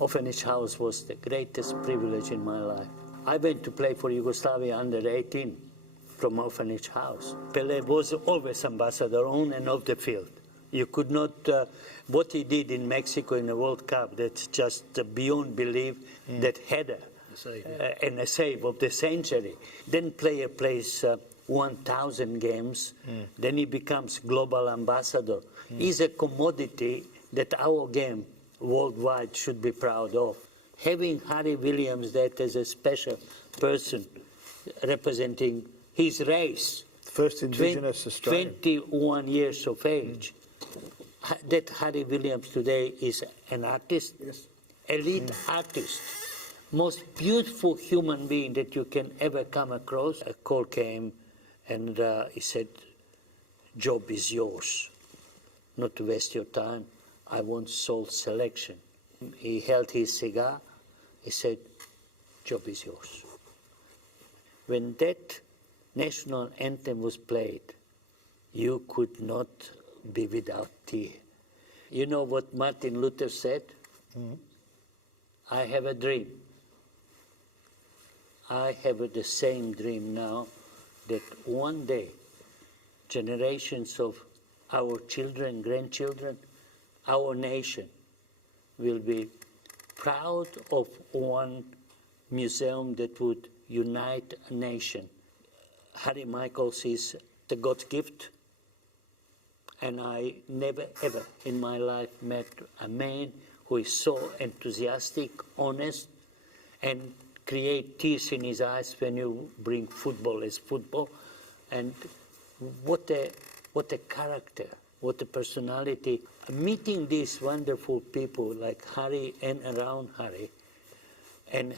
Orphanage house was the greatest privilege in my life. I went to play for Yugoslavia under 18 from orphanage house. Pelé was always ambassador on and off the field. You could not, what he did in Mexico in the World Cup, that's just beyond belief, that header and a save of the century. Then player plays 1,000 games, then he becomes global ambassador. He's a commodity that our game worldwide should be proud of. Having Harry Williams that as a special person representing his race. First Indigenous Australian. 21 years of age. That Harry Williams today is an artist, elite artist, most beautiful human being that you can ever come across. A call came and he said, job is yours, not to waste your time. I want sole selection. He held his cigar. He said, job is yours. When that national anthem was played, you could not be without tear. You know what Martin Luther said? I have a dream. I have the same dream now that one day generations of our children, grandchildren, our nation will be proud of one museum that would unite a nation. Harry Michaels is the God's gift, and I never ever in my life met a man who is so enthusiastic, honest, and create tears in his eyes when you bring football as football. And what a character, what a personality. Meeting these wonderful people like Harry and around Harry, and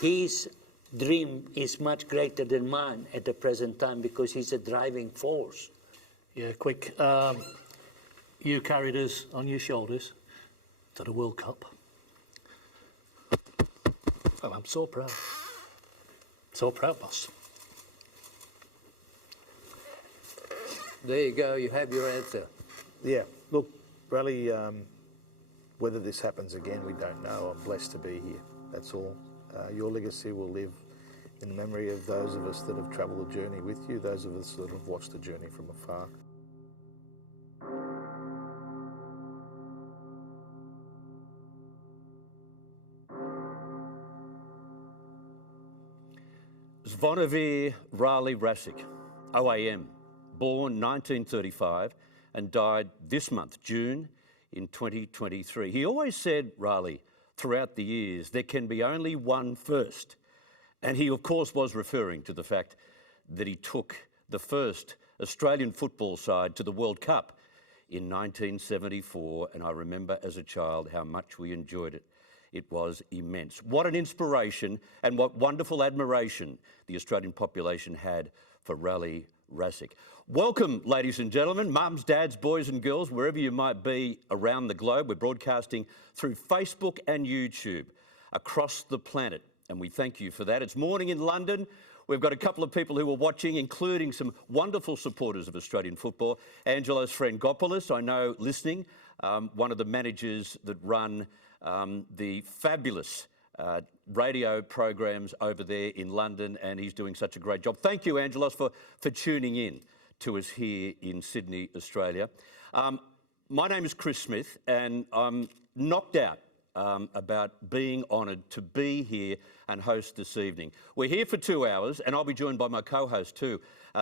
his dream is much greater than mine at the present time because he's a driving force. Yeah, quick. You carried us on your shoulders to the World Cup. Oh, I'm so proud. So proud, boss. There you go, you have your answer. Yeah, look, Rale, whether this happens again, we don't know. I'm blessed to be here, that's all. Your legacy will live in the memory of those of us that have travelled the journey with you, those of us that have watched the journey from afar. Zvonimir Rale Rasic, OAM, born 1935 and died this month, June, in 2023. He always said, Rale, throughout the years, there can be only one first. And he, of course, was referring to the fact that he took the first Australian football side to the World Cup in 1974. And I remember as a child how much we enjoyed it. It was immense. What an inspiration and what wonderful admiration the Australian population had for Rale Rasic. Welcome, ladies and gentlemen, mums, dads, boys and girls, wherever you might be around the globe. We're broadcasting through Facebook and YouTube across the planet, and we thank you for that. It's morning in London. We've got a couple of people who are watching, including some wonderful supporters of Australian football. Angelos Frangopoulos, I know, listening, one of the managers that run the fabulous radio programs over there in London, and he's doing such a great job. Thank you, Angelos, for tuning in to us here in Sydney, Australia. My name is Chris Smith, and I'm knocked out about being honoured to be here and host this evening. We're here for 2 hours, and I'll be joined by my co-host too,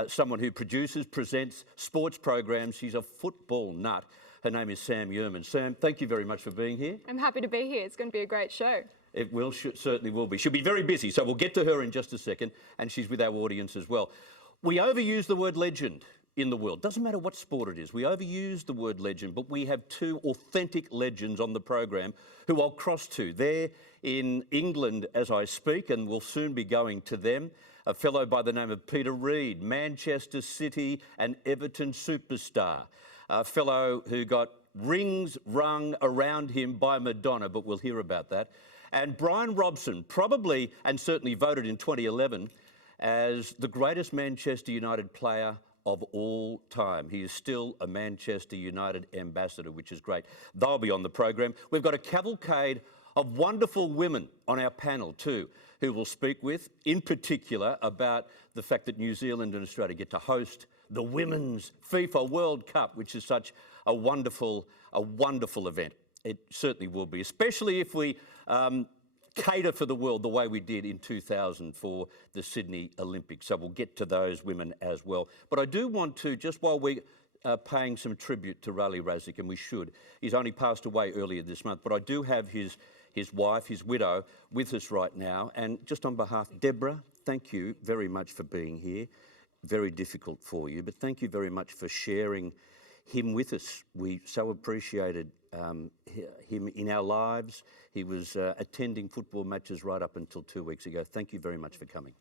someone who produces, presents sports programs. She's a football nut. Her name is Sam Yerman. Sam, thank you very much for being here. I'm happy to be here. It's going to be a great show. It will, certainly will be. She'll be very busy, so we'll get to her in just a second, and she's with our audience as well. We overuse the word legend in the world. Doesn't matter what sport it is. We overuse the word legend, but we have two authentic legends on the program who I'll cross to. They're in England as I speak, and we'll soon be going to them. A fellow by the name of Peter Reid, Manchester City and Everton superstar. A fellow who got rings rung around him by Madonna, but we'll hear about that. And Brian Robson, probably and certainly voted in 2011 as the greatest Manchester United player of all time. He is still a Manchester United ambassador, which is great. They'll be on the program. We've got a cavalcade of wonderful women on our panel too, who we'll speak with, in particular about the fact that New Zealand and Australia get to host the Women's FIFA World Cup, which is such a wonderful event. It certainly will be, especially if we cater for the world the way we did in 2000 for the Sydney Olympics. So we'll get to those women as well. But I do want to, just while we are paying some tribute to Rale Rasic, and we should, he's only passed away earlier this month, but I do have his wife, his widow, with us right now. And just on behalf, Deborah, thank you very much for being here. Very difficult for you, but thank you very much for sharing him with us. We so appreciated him in our lives. He was attending football matches right up until 2 weeks ago. Thank you very much for coming.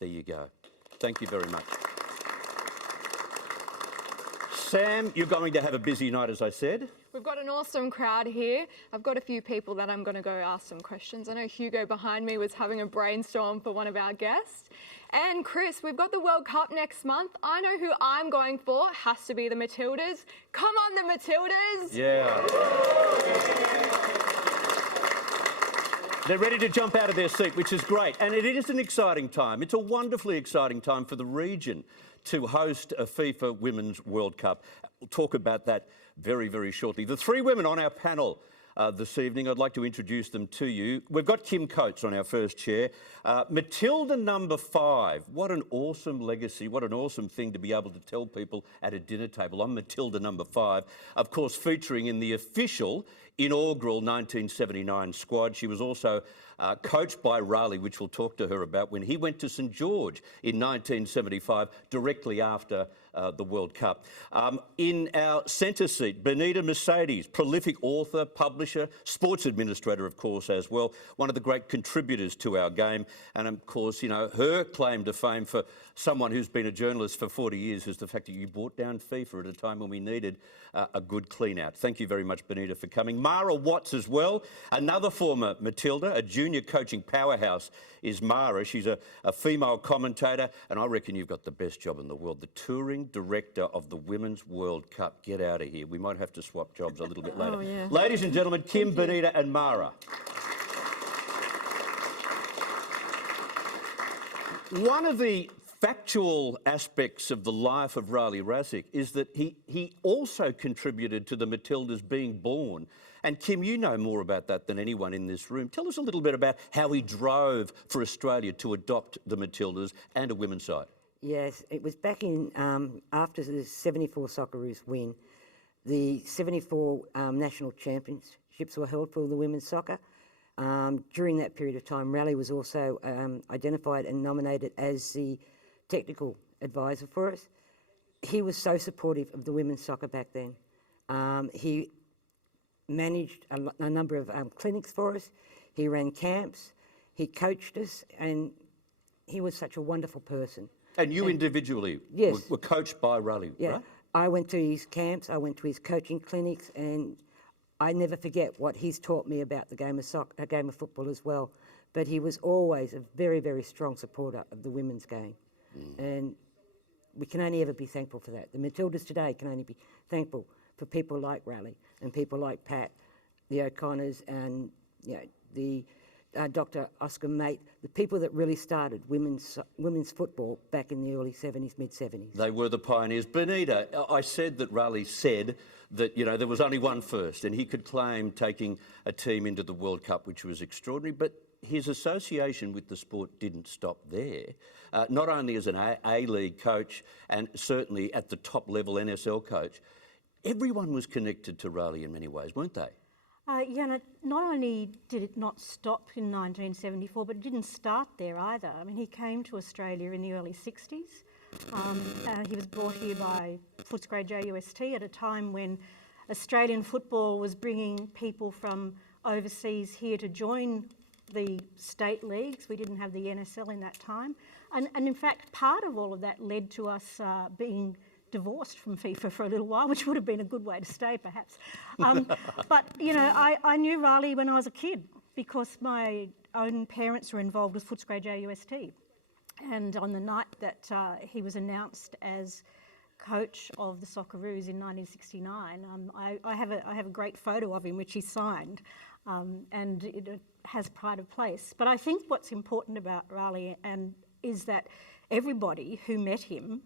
There you go. Thank you very much. Sam, you're going to have a busy night, as I said. We've got an awesome crowd here. I've got a few people that I'm going to go ask some questions. I know Hugo behind me was having a brainstorm for one of our guests. And Chris, we've got the World Cup next month. I know who I'm going for. Has to be the Matildas. Come on, the Matildas! Yeah. They're ready to jump out of their seat, which is great. And it is an exciting time. It's a wonderfully exciting time for the region to host a FIFA Women's World Cup. We'll talk about that very, very shortly. The three women on our panel this evening, I'd like to introduce them to you. We've got Kim Coates on our first chair. Matilda number 5. What an awesome legacy. What an awesome thing to be able to tell people at a dinner table. I'm Matilda number 5. Of course, featuring in the official inaugural 1979 squad. She was also coached by Rale, which we'll talk to her about, when he went to St George in 1975, directly after the World Cup. In our centre seat, Benita Mercedes, prolific author, publisher, sports administrator, of course, as well. One of the great contributors to our game. And of course, you know, her claim to fame for someone who's been a journalist for 40 years is the fact that you brought down FIFA at a time when we needed a good clean out. Thank you very much, Benita, for coming. Mara Watts as well, another former Matilda, a junior coaching powerhouse is Mara. She's a female commentator, and I reckon you've got the best job in the world, the touring director of the Women's World Cup. Get out of here. We might have to swap jobs a little bit later. Oh, yeah. Ladies and gentlemen, Kim, Benita and Mara. One of the factual aspects of the life of Rale Rasic is that he also contributed to the Matildas being born. And Kim, you know more about that than anyone in this room. Tell us a little bit about how he drove for Australia to adopt the Matildas and a women's side. Yes, it was back in, after the 74 Socceroos win, the 74 national championships were held for the women's soccer. During that period of time, Rale was also identified and nominated as the technical advisor for us. He was so supportive of the women's soccer back then. He managed a number of clinics for us. He ran camps. He coached us, and he was such a wonderful person. And you individually were coached by Rale, yeah. right? I went to his camps, I went to his coaching clinics, and I never forget what he's taught me about the game of football as well. But he was always a very, very strong supporter of the women's game. And we can only ever be thankful for that. The Matildas today can only be thankful for people like Rale and people like Pat, the O'Connors, and the Dr. Oscar Mate, the people that really started women's football back in the early 70s, mid-70s. They were the pioneers. Benita, I said that Rale said that, you know, there was only one first, and he could claim taking a team into the World Cup, which was extraordinary, but his association with the sport didn't stop there. Not only as an A-League coach and certainly at the top level NSL coach, everyone was connected to Rale in many ways, weren't they? Not only did it not stop in 1974, but it didn't start there either. I mean, he came to Australia in the early 60s. He was brought here by Footscray JUST at a time when Australian football was bringing people from overseas here to join the state leagues. We didn't have the NSL in that time. And in fact, part of all of that led to us being divorced from FIFA for a little while, which would have been a good way to stay, perhaps. But, you know, I knew Rale when I was a kid because my own parents were involved with Footscray JUST. And on the night that he was announced as coach of the Socceroos in 1969, I have a great photo of him, which he signed. and it has pride of place. But I think what's important about Rale is that everybody who met him,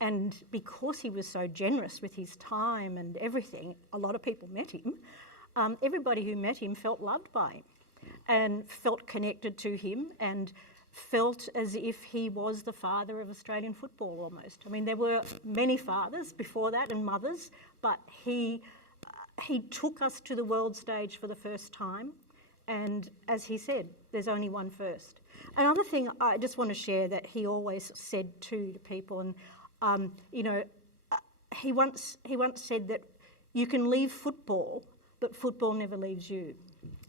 and because he was so generous with his time and everything, a lot of people met him. Everybody who met him felt loved by him and felt connected to him and felt as if he was the father of Australian football almost. I mean, there were many fathers before that and mothers, but he took us to the world stage for the first time. And as he said, there's only one first. Another thing I just want to share that he always said to people, and he once said that you can leave football, but football never leaves you.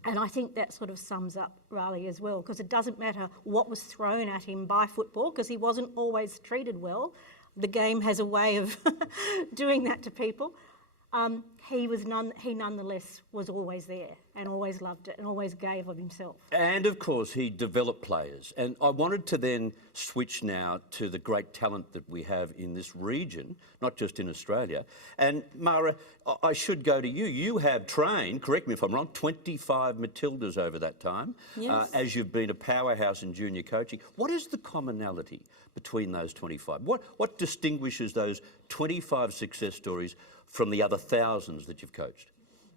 And I think that sort of sums up Rale as well, because it doesn't matter what was thrown at him by football, because he wasn't always treated well. The game has a way of doing that to people. He nonetheless was always there and always loved it and always gave of himself. And of course, he developed players. And I wanted to then switch now to the great talent that we have in this region, not just in Australia. And Mara, I should go to you. You have trained, correct me if I'm wrong, 25 Matildas over that time, Yes. as you've been a powerhouse in junior coaching. What is the commonality between those 25? What distinguishes those 25 success stories from the other thousands that you've coached?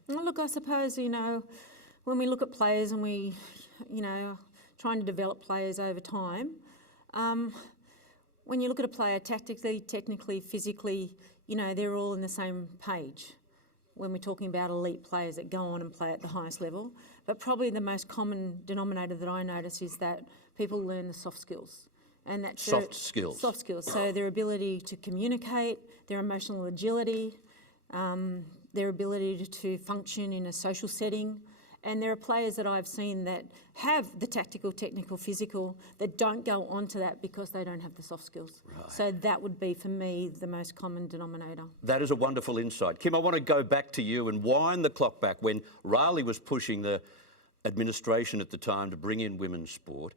Well, look, I suppose, when we look at players and we, trying to develop players over time, when you look at a player tactically, technically, physically, they're all in the same page when we're talking about elite players that go on and play at the highest level. But probably the most common denominator that I notice is that people learn the soft skills. And that's Soft skills. Soft skills. So their ability to communicate, their emotional agility, their ability to function in a social setting. And there are players that I've seen that have the tactical, technical, physical, that don't go on to that because they don't have the soft skills. Right. So that would be, for me, the most common denominator. That is a wonderful insight. Kim, I want to go back to you and wind the clock back when Rale was pushing the administration at the time to bring in women's sport.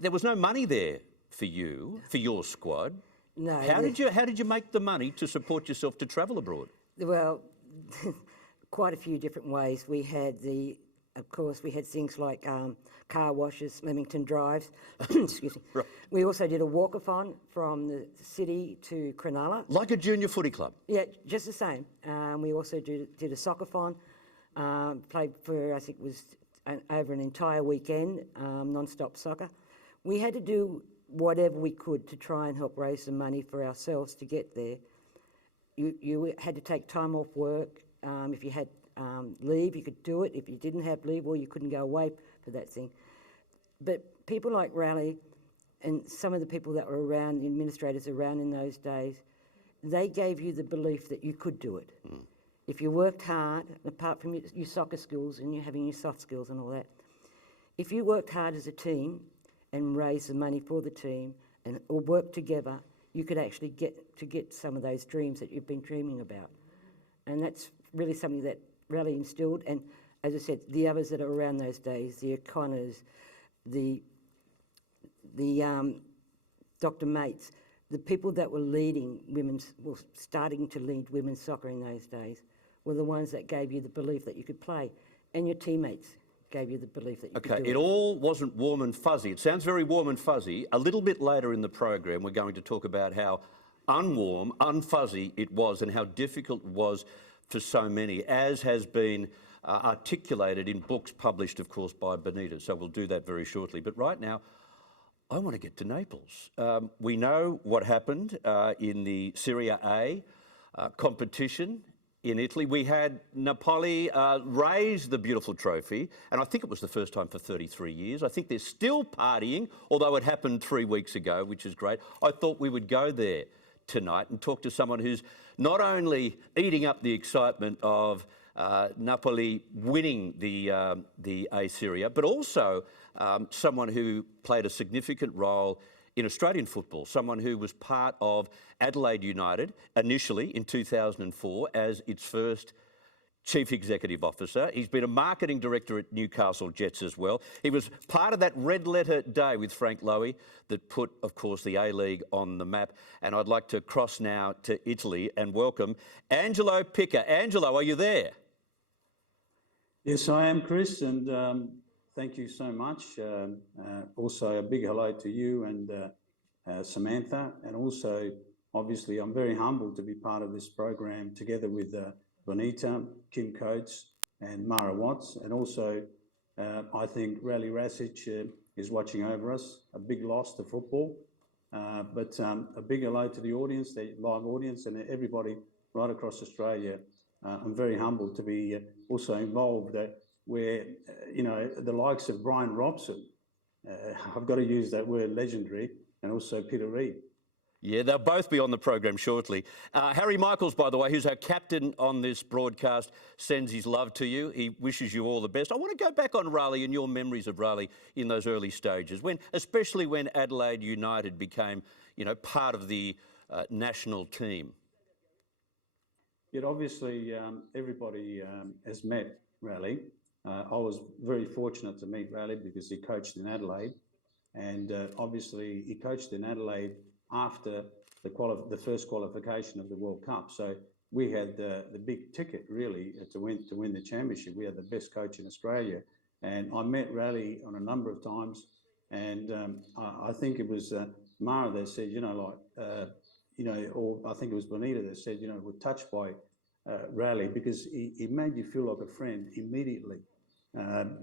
There was no money there for you, for your squad. No. How did you make the money to support yourself to travel abroad? Well, quite a few different ways. We had of course, we had things like car washes, Leamington Drives. Excuse me. Right. We also did a walkathon from the city to Cronulla. Like a junior footy club? Yeah, just the same. We also did a soccer-thon, played for, I think it was over an entire weekend, non-stop soccer. We had to do whatever we could to try and help raise some money for ourselves to get there. You had to take time off work. If you had leave, you could do it. If you didn't have leave, well, you couldn't go away for that thing. But people like Rale and some of the people that were around, the administrators around in those days, they gave you the belief that you could do it. Mm. If you worked hard, apart from your soccer skills and you having your soft skills and all that, if you worked hard as a team and raised the money for the team and or worked together, you could actually get some of those dreams that you've been dreaming about. And that's really something that Rale instilled. And as I said, the others that are around those days, the O'Connors, the Dr. Mates, the people that were starting to lead women's soccer in those days were the ones that gave you the belief that you could play. And your teammates gave you the belief that you could do it. Okay, it all wasn't warm and fuzzy. It sounds very warm and fuzzy. A little bit later in the program, we're going to talk about how unwarm, unfuzzy it was and how difficult it was for so many, as has been articulated in books published, of course, by Benita. So we'll do that very shortly. But right now, I want to get to Naples. We know what happened in the Serie A competition in Italy. We had Napoli raise the beautiful trophy, and I think it was the first time for 33 years. I think they're still partying, although it happened 3 weeks ago, which is great. I thought we would go there tonight and talk to someone who's not only eating up the excitement of Napoli winning the A Serie, but also someone who played a significant role in Australian football, someone who was part of Adelaide United initially in 2004 as its first Chief Executive Officer. He's been a marketing director at Newcastle Jets as well. He was part of that red letter day with Frank Lowy that put, of course, the A-League on the map. And I'd like to cross now to Italy and welcome Angelo Picca. Angelo, are you there? Yes, I am, Chris, and thank you so much. Also, a big hello to you and Samantha, and also, obviously, I'm very humbled to be part of this program together with Bonita, Kim Coates, and Mara Watts, and also I think Rale Rasic is watching over us. A big loss to football, but a big hello to the audience, the live audience, and everybody right across Australia. I'm very humbled to be also involved where, you know, the likes of Brian Robson, I've got to use that word, legendary, and also Peter Reid. Yeah, they'll both be on the program shortly. Harry Michaels, by the way, who's our captain on this broadcast, sends his love to you. He wishes you all the best. I want to go back on Rale and your memories of Rale in those early stages, especially when Adelaide United became, you know, part of the national team. Yet obviously everybody has met Rale. I was very fortunate to meet Rale because he coached in Adelaide, and obviously he coached in Adelaide after the first qualification of the World Cup. So we had the big ticket really to win the championship. We had the best coach in Australia, and I met Rale on a number of times, and I think it was Mara that said, you know, like. You know, or I think it was Bonita that said, you know, we're touched by Rale because he made you feel like a friend immediately.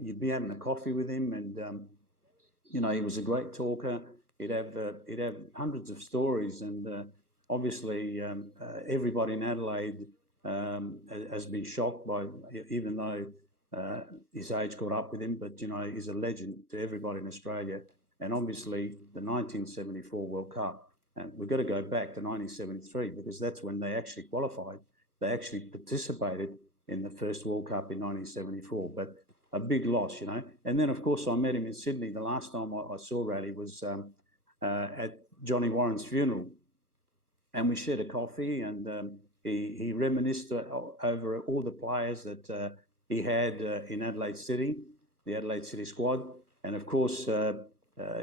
You'd be having a coffee with him, and you know, he was a great talker. He'd have hundreds of stories, and obviously everybody in Adelaide has been shocked by, even though his age caught up with him, but you know, he's a legend to everybody in Australia. And obviously the 1974 World Cup. And we've got to go back to 1973 because that's when they actually qualified. They actually participated in the first World Cup in 1974, but a big loss, you know. And then, of course, I met him in Sydney. The last time I saw Rale was at Johnny Warren's funeral, and we shared a coffee, and he reminisced over all the players that he had in Adelaide City, the Adelaide City squad, and of course,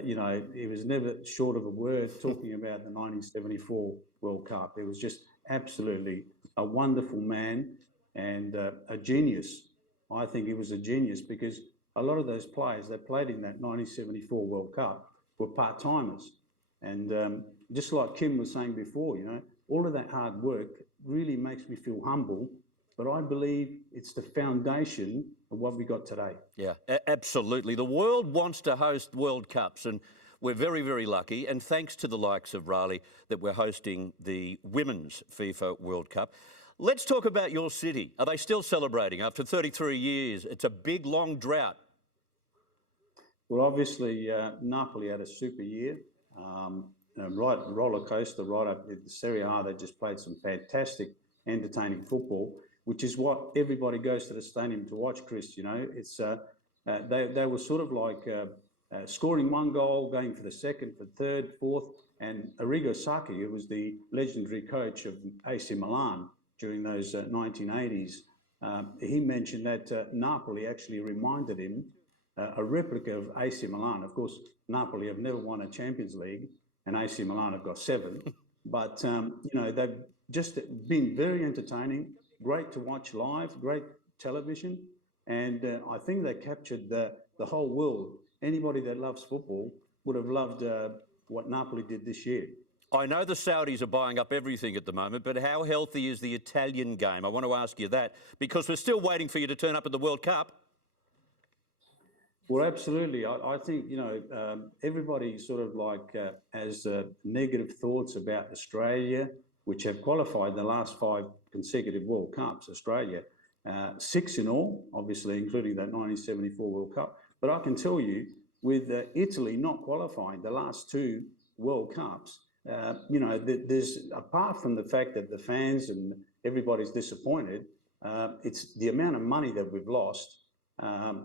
you know, he was never short of a word talking about the 1974 World Cup. It was just absolutely a wonderful man and a genius. I think he was a genius because a lot of those players that played in that 1974 World Cup were part-timers. And just like Kim was saying before, you know, all of that hard work really makes me feel humble, but I believe it's the foundation of what we got today. Yeah, absolutely. The world wants to host World Cups, and we're very, very lucky. And thanks to the likes of Rale that we're hosting the Women's FIFA World Cup. Let's talk about your city. Are they still celebrating after 33 years? It's a big, long drought. Well, obviously, Napoli had a super year. Right, roller coaster, right up at the Serie A. They just played some fantastic, entertaining football, which is what everybody goes to the stadium to watch, Chris. You know, it's they were sort of like scoring one goal, going for the second, for third, fourth, and Arrigo Sacchi, who was the legendary coach of AC Milan during those 1980s, he mentioned that Napoli actually reminded him a replica of AC Milan. Of course, Napoli have never won a Champions League, and AC Milan have got 7. But, you know, they've just been very entertaining, great to watch live, great television. And I think they captured the whole world. Anybody that loves football would have loved what Napoli did this year. I know the Saudis are buying up everything at the moment, but how healthy is the Italian game? I want to ask you that because we're still waiting for you to turn up at the World Cup. Well, absolutely. I think, you know, everybody sort of like has negative thoughts about Australia, which have qualified the last 5 consecutive World Cups, Australia, 6 in all, obviously, including that 1974 World Cup. But I can tell you, with Italy not qualifying the last 2 World Cups, you know, there's, apart from the fact that the fans and everybody's disappointed, it's the amount of money that we've lost.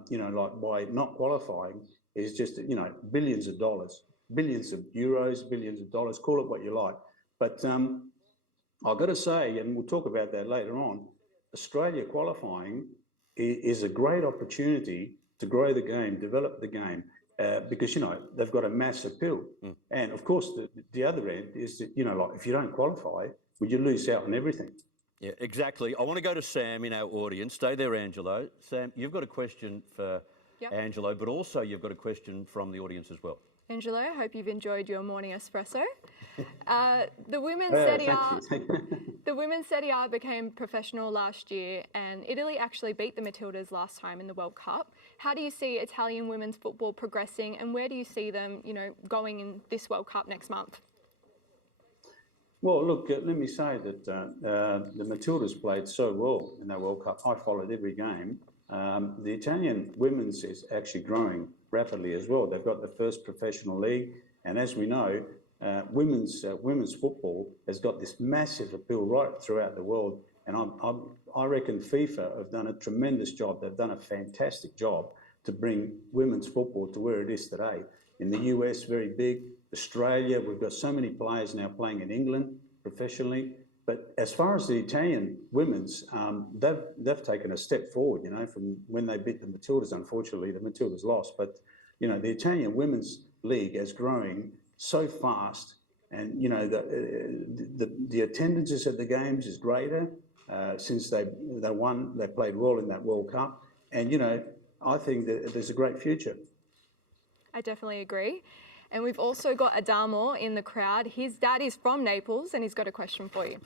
You know, like by not qualifying is just, you know, billions of dollars, billions of euros, billions of dollars, call it what you like. But I've got to say, and we'll talk about that later on, Australia qualifying is a great opportunity to grow the game, develop the game, because, you know, they've got a mass appeal. And of course, the other end is that, you know, like if you don't qualify, well, you lose out on everything. Yeah, exactly. I want to go to Sam in our audience. Stay there, Angelo. Sam, you've got a question for Yep. Angelo, but also you've got a question from the audience as well. Angelo, I hope you've enjoyed your morning espresso. The women's Thank Serie A, you. Thank you. the women's Serie A became professional last year, and Italy actually beat the Matildas last time in the World Cup. How do you see Italian women's football progressing, and where do you see them, going in this World Cup next month? Well, look, let me say that the Matildas played so well in that World Cup. I followed every game. The Italian women's is actually growing rapidly as well. They've got the first professional league, and as we know, women's football has got this massive appeal right throughout the world. And I reckon FIFA have done a tremendous job. They've done a fantastic job to bring women's football to where it is today. In the US, very big. Australia, we've got so many players now playing in England professionally. But as far as the Italian women's, they've taken a step forward, from when they beat the Matildas. Unfortunately, the Matildas lost. But, the Italian women's league is growing so fast. And, the attendances at the games is greater since they played well in that World Cup. And, I think that there's a great future. I definitely agree. And we've also got Adamo in the crowd. His dad is from Naples, and he's got a question for you.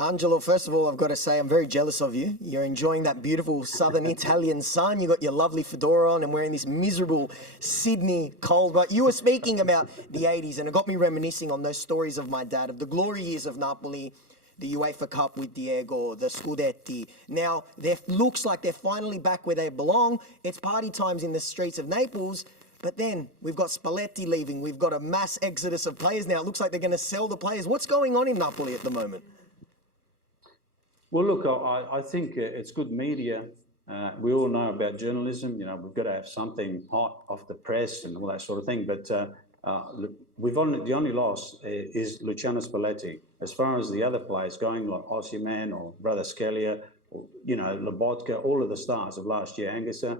Angelo, first of all, I've got to say I'm very jealous of you. You're enjoying that beautiful southern Italian sun. You got your lovely fedora on and wearing this miserable Sydney cold. But you were speaking about the 80s, and it got me reminiscing on those stories of my dad, of the glory years of Napoli, the UEFA Cup with Diego, the Scudetti. Now, looks like they're finally back where they belong. It's party times in the streets of Naples. But then we've got Spalletti leaving. We've got a mass exodus of players now. It looks like they're going to sell the players. What's going on in Napoli at the moment? Well, look, I think it's good media. We all know about journalism. We've got to have something hot off the press and all that sort of thing. But the only loss is Luciano Spalletti. As far as the other players going, like Osimhen or Brother Scalia, or, Lobotka, all of the stars of last year, Anguissa,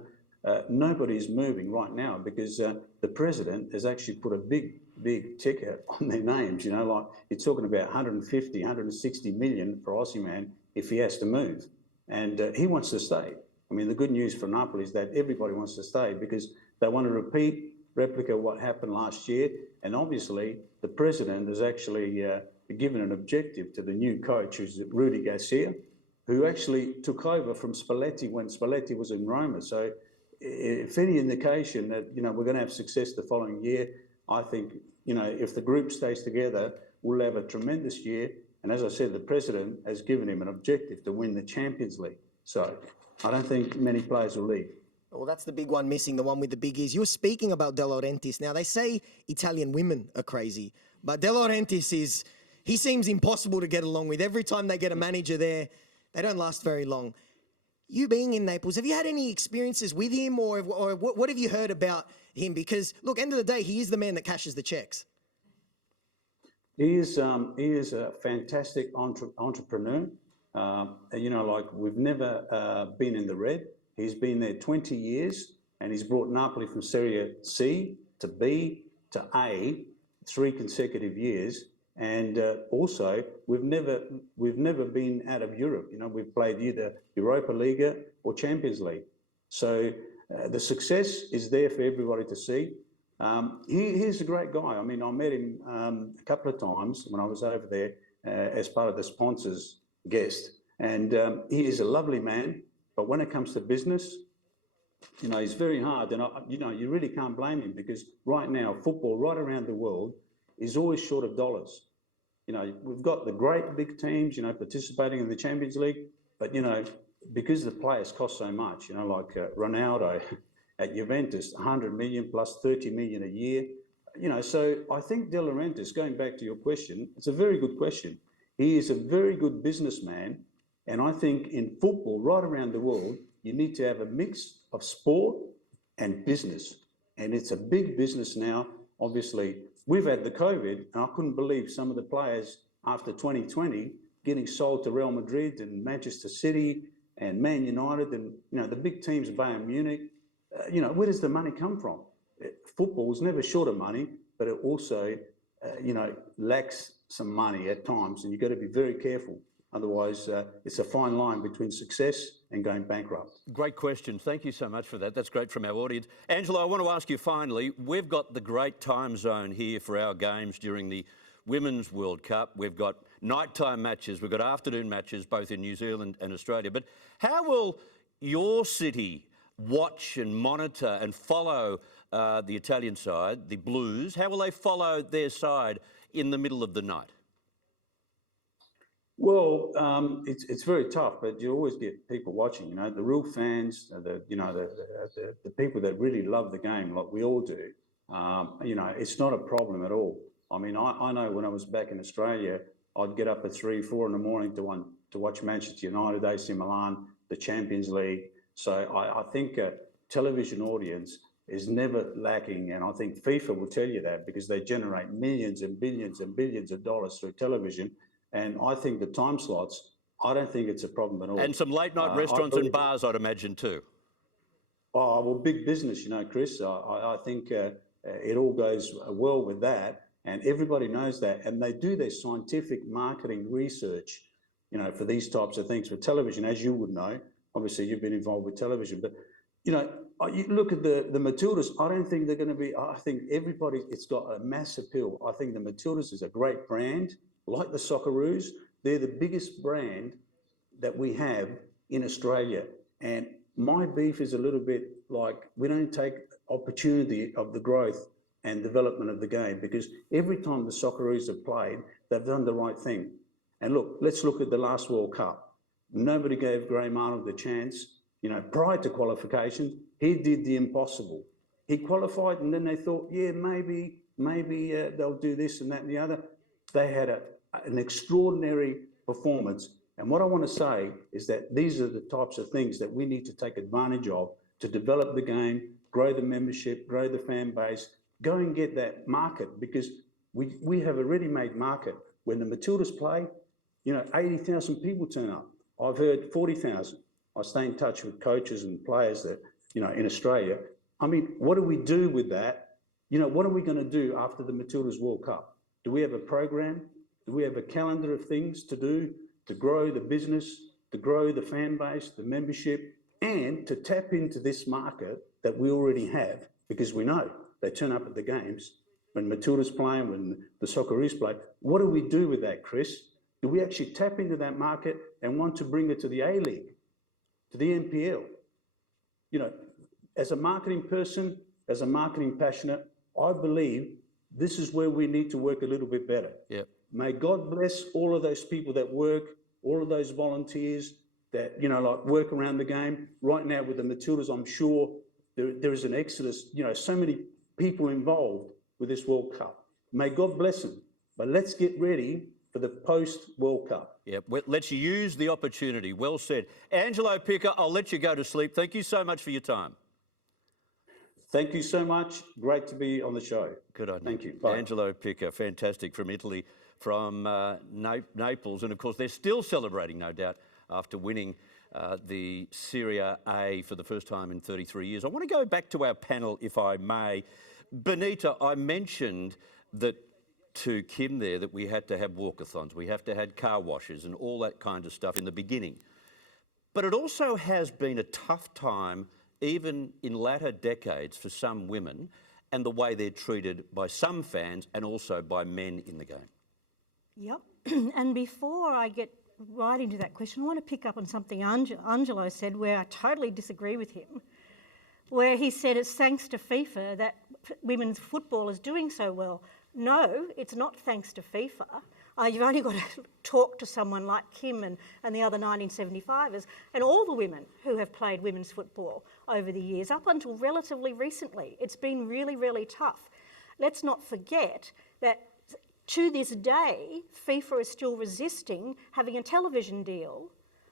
nobody's moving right now because the president has actually put a big ticker on their names. Like you're talking about 150, 160 million for Osimhen if he has to move. And he wants to stay. I mean, the good news for Napoli is that everybody wants to stay because they want to replicate what happened last year. And obviously, the president has actually given an objective to the new coach, who's Rudy Garcia, who actually took over from Spalletti when Spalletti was in Roma. So if any indication that, we're going to have success the following year, I think, if the group stays together, we'll have a tremendous year. And as I said, the president has given him an objective to win the Champions League. So I don't think many players will leave. Well, that's the big one missing, the one with the big ears. You were speaking about De Laurentiis. Now, they say Italian women are crazy, but De Laurentiis he seems impossible to get along with. Every time they get a manager there, they don't last very long. You being in Naples, have you had any experiences with him or what have you heard about him? Because, look, end of the day, he is the man that cashes the checks. He is a fantastic entrepreneur. We've never been in the red. He's been there 20 years and he's brought Napoli from Serie C to B to A 3 consecutive years. And also, we've never been out of Europe. We've played either Europa Liga or Champions League. So the success is there for everybody to see. He's a great guy. I mean, I met him a couple of times when I was over there as part of the sponsors guest. And he is a lovely man. But when it comes to business, he's very hard. And, you really can't blame him because right now, football right around the world is always short of dollars. We've got the great big teams, participating in the Champions League. But, because the players cost so much, like Ronaldo at Juventus, 100 million plus 30 million a year. So I think De Laurentiis, going back to your question, it's a very good question. He is a very good businessman. And I think in football, right around the world, you need to have a mix of sport and business. And it's a big business now. Obviously, we've had the COVID, and I couldn't believe some of the players after 2020 getting sold to Real Madrid and Manchester City and Man United and, the big teams, Bayern Munich. Where does the money come from? Football is never short of money, but it also, lacks some money at times, and you've got to be very careful. Otherwise, it's a fine line between success and going bankrupt. Great question. Thank you so much for that. That's great from our audience. Angela, I want to ask you finally, we've got the great time zone here for our games during the Women's World Cup. We've got nighttime matches, we've got afternoon matches, both in New Zealand and Australia. But how will your city watch and monitor and follow the Italian side, the Blues? How will they follow their side in the middle of the night? Well, it's very tough, but you always get people watching. You know, the real fans, the people that really love the game, like we all do. You know, it's not a problem at all. I mean, I know when I was back in Australia, I'd get up at 3, 4 in the morning to watch Manchester United, AC Milan, the Champions League. So I think a television audience is never lacking, and I think FIFA will tell you that because they generate millions and billions and billions of dollars through television. And I think the time slots, I don't think it's a problem at all. And some late night restaurants and bars, I'd imagine too. Oh, well, big business, you know, Chris. I think it all goes well with that, and everybody knows that. And they do their scientific marketing research, you know, for these types of things for television, as you would know. Obviously, you've been involved with television, but you know, you look at the Matildas. I don't think they're going to be. I think everybody. It's got a mass appeal. I think the Matildas is a great brand. Like the Socceroos, they're the biggest brand that we have in Australia. And my beef is a little bit like we don't take opportunity of the growth and development of the game, because every time the Socceroos have played, they've done the right thing. And look, let's look at the last World Cup. Nobody gave Graham Arnold the chance. You know, prior to qualification, he did the impossible. He qualified, and then they thought, yeah, maybe they'll do this and that and the other. They had an extraordinary performance. And what I want to say is that these are the types of things that we need to take advantage of to develop the game, grow the membership, grow the fan base, go and get that market, because we have a ready-made market. When the Matildas play, you know, 80,000 people turn up. I've heard 40,000. I stay in touch with coaches and players that, you know, in Australia. I mean, what do we do with that? You know, what are we going to do after the Matildas World Cup? Do we have a program? Do we have a calendar of things to do to grow the business, to grow the fan base, the membership, and to tap into this market that we already have? Because we know they turn up at the games when Matilda's playing, when the Socceroos play. What do we do with that, Chris? Do we actually tap into that market and want to bring it to the A-League, to the NPL? You know, as a marketing person, as a marketing passionate, I believe this is where we need to work a little bit better. Yep. May God bless all of those people that work, all of those volunteers that, you know, like work around the game. Right now with the Matildas, I'm sure there is an exodus, you know, so many people involved with this World Cup. May God bless them. But let's get ready for the post-World Cup. Yeah, let's use the opportunity. Well said. Angelo Picker, I'll let you go to sleep. Thank you so much for your time. Thank you so much. Great to be on the show. Good on you. Thank you. Bye. Angelo Picker, fantastic, from Italy, from Naples. And of course, they're still celebrating, no doubt, after winning the Serie A for the first time in 33 years. I want to go back to our panel, if I may. Benita, I mentioned that to Kim there that we had to have walkathons, we have to have car washes and all that kind of stuff in the beginning. But it also has been a tough time, even in latter decades, for some women, and the way they're treated by some fans and also by men in the game. Yep. And before I get right into that question, I want to pick up on something Angelo said, where I totally disagree with him, where he said it's thanks to FIFA that women's football is doing so well. No, it's not thanks to FIFA. You've only got to talk to someone like Kim and the other 1975ers and all the women who have played women's football over the years, up until relatively recently. It's been really, really tough. Let's not forget that to this day, FIFA is still resisting having a television deal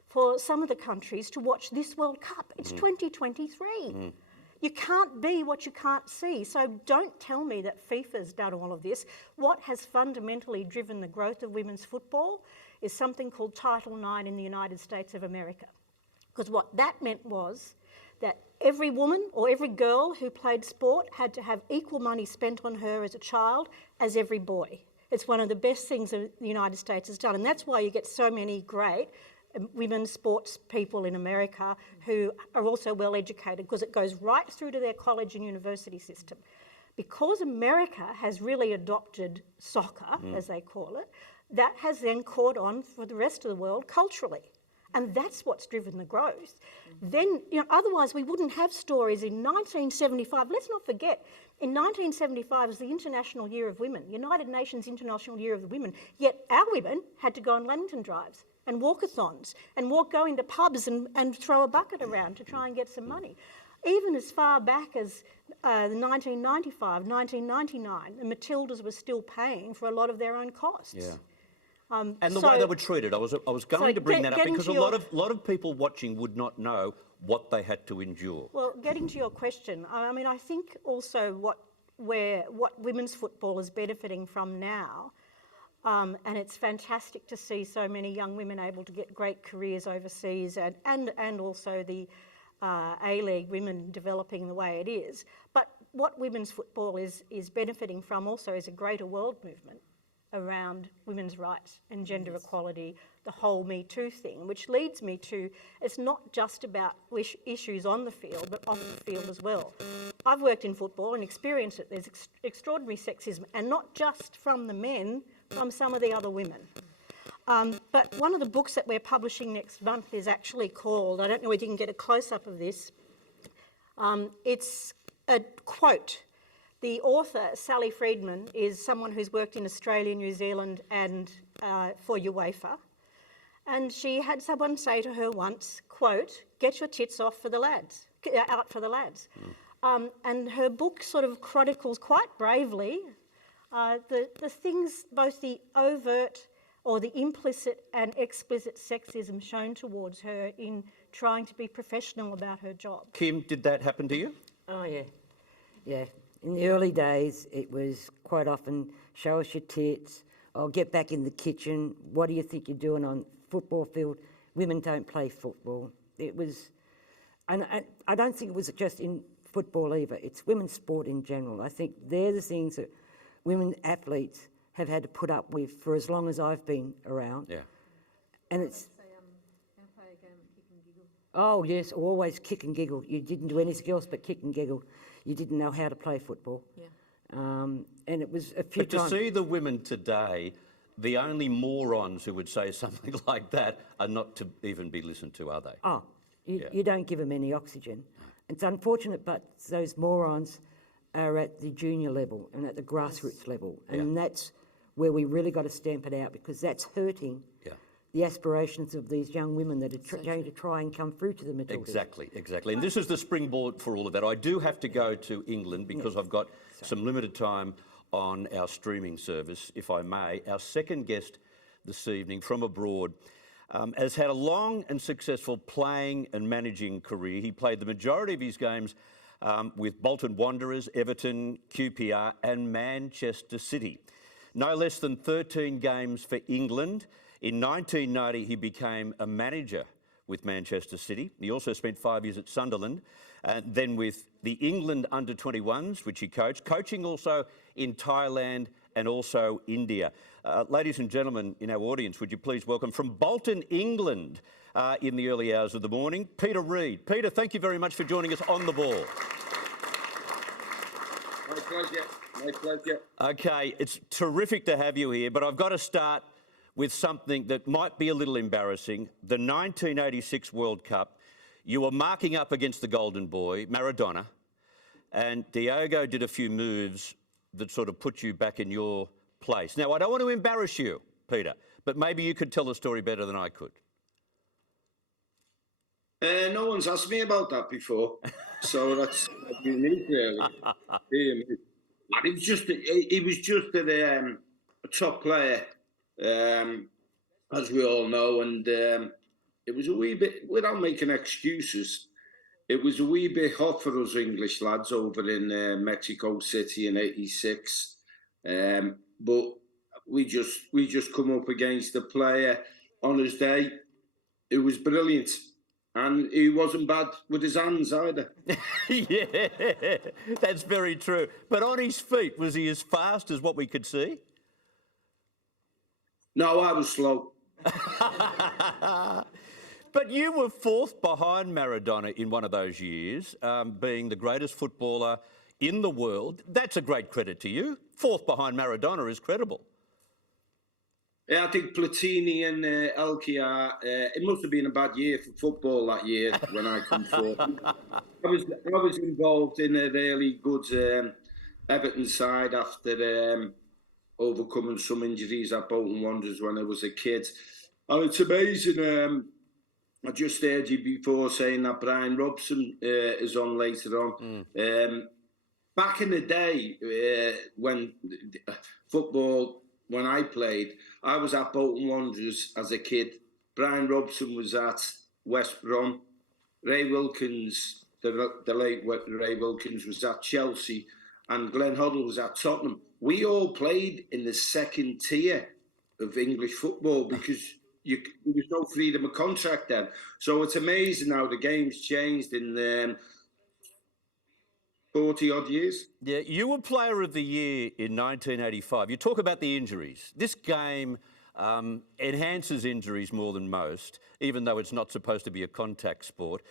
for some of the countries to watch this World Cup. It's 2023. You can't be what you can't see. So don't tell me that FIFA's done all of this. What has fundamentally driven the growth of women's football is something called Title IX in the United States of America. Because what that meant was that every woman or every girl who played sport had to have equal money spent on her as a child as every boy. It's one of the best things that the United States has done, and that's why you get so many great women's sports people in America who are also well educated, because it goes right through to their college and university system. Because America has really adopted soccer, as they call it, that has then caught on for the rest of the world culturally. And that's what's driven the growth. Then, otherwise we wouldn't have stories in 1975. Let's not forget, in 1975 was the International Year of Women, United Nations International Year of the Women, yet our women had to go on lantern drives and walkathons and go into pubs and throw a bucket around to try and get some money. Even as far back as 1995, 1999, the Matildas were still paying for a lot of their own costs. Yeah. And the way they were treated, I was going to bring that up because a lot of people watching would not know what they had to endure. Well, getting to your question, I mean, I think also what women's football is benefiting from now, and it's fantastic to see so many young women able to get great careers overseas, and also the A-League women developing the way it is. But what women's football is benefiting from also is a greater world movement around women's rights and gender equality, the whole Me Too thing, which leads me to, it's not just about issues on the field, but off the field as well. I've worked in football and experienced it. There's extraordinary sexism, and not just from the men, from some of the other women. But one of the books that we're publishing next month is actually called, I don't know whether you can get a close-up of this, it's a quote. The author, Sally Friedman, is someone who's worked in Australia, New Zealand and for UEFA. And she had someone say to her once, quote, "Get your tits off for the lads, out for the lads." And her book sort of chronicles quite bravely the things, both the overt or the implicit and explicit sexism shown towards her in trying to be professional about her job. Kim, did that happen to you? Oh, yeah. Yeah. In the early days, it was quite often, show us your tits, or get back in the kitchen, what do you think you're doing on football field? Women don't play football. It was, and I don't think it was just in football either, it's women's sport in general. I think they're the things that women athletes have had to put up with for as long as I've been around. Yeah. And it's... Oh yes, always kick and giggle. You didn't do anything else but kick and giggle. You didn't know how to play football. Yeah. And it was a few times... But to see the women today, the only morons who would say something like that are not to even be listened to, are they? Oh, you don't give them any oxygen. It's unfortunate, but those morons are at the junior level and at the grassroots level. And that's where we really got to stamp it out, because that's hurting the aspirations of these young women that are going to try and come through to the Matildas. Exactly, exactly. And this is the springboard for all of that. I do have to go to England because I've got some limited time on our streaming service, if I may. Our second guest this evening from abroad has had a long and successful playing and managing career. He played the majority of his games with Bolton Wanderers, Everton, QPR and Manchester City. No less than 13 games for England. In 1990, he became a manager with Manchester City. He also spent 5 years at Sunderland, and then with the England under-21s, which he coached, coaching also in Thailand and also India. Ladies and gentlemen in our audience, would you please welcome from Bolton, England, in the early hours of the morning, Peter Reid. Peter, thank you very much for joining us on the ball. My pleasure. My pleasure. Okay, it's terrific to have you here, but I've got to start with something that might be a little embarrassing. The 1986 World Cup, you were marking up against the golden boy, Maradona, and Diogo did a few moves that sort of put you back in your place. Now, I don't want to embarrass you, Peter, but maybe you could tell the story better than I could. No one's asked me about that before, so that's unique, really. And he was just a top player, as we all know, and it was a wee bit, without making excuses, it was a wee bit hot for us English lads over in Mexico City in '86, but we just come up against a player on his day. It was brilliant. And he wasn't bad with his hands either. Yeah, that's very true. But on his feet, was he as fast as what we could see? No, I was slow. But you were fourth behind Maradona in one of those years, being the greatest footballer in the world. That's a great credit to you. Fourth behind Maradona is credible. Yeah, I think Platini and Elkia, it must have been a bad year for football that year when I come fourth. I was involved in a really good Everton side after overcoming some injuries at Bolton Wanderers when I was a kid. And it's amazing. I just heard you before saying that Brian Robson is on later on. Back in the day when football, when I played, I was at Bolton Wanderers as a kid. Brian Robson was at West Brom. Ray Wilkins, the late Ray Wilkins, was at Chelsea. And Glenn Hoddle was at Tottenham. We all played in the second tier of English football because there was no freedom of contract then. So it's amazing how the game's changed in 40-odd years. Yeah, you were Player of the Year in 1985. You talk about the injuries. This game enhances injuries more than most, even though it's not supposed to be a contact sport.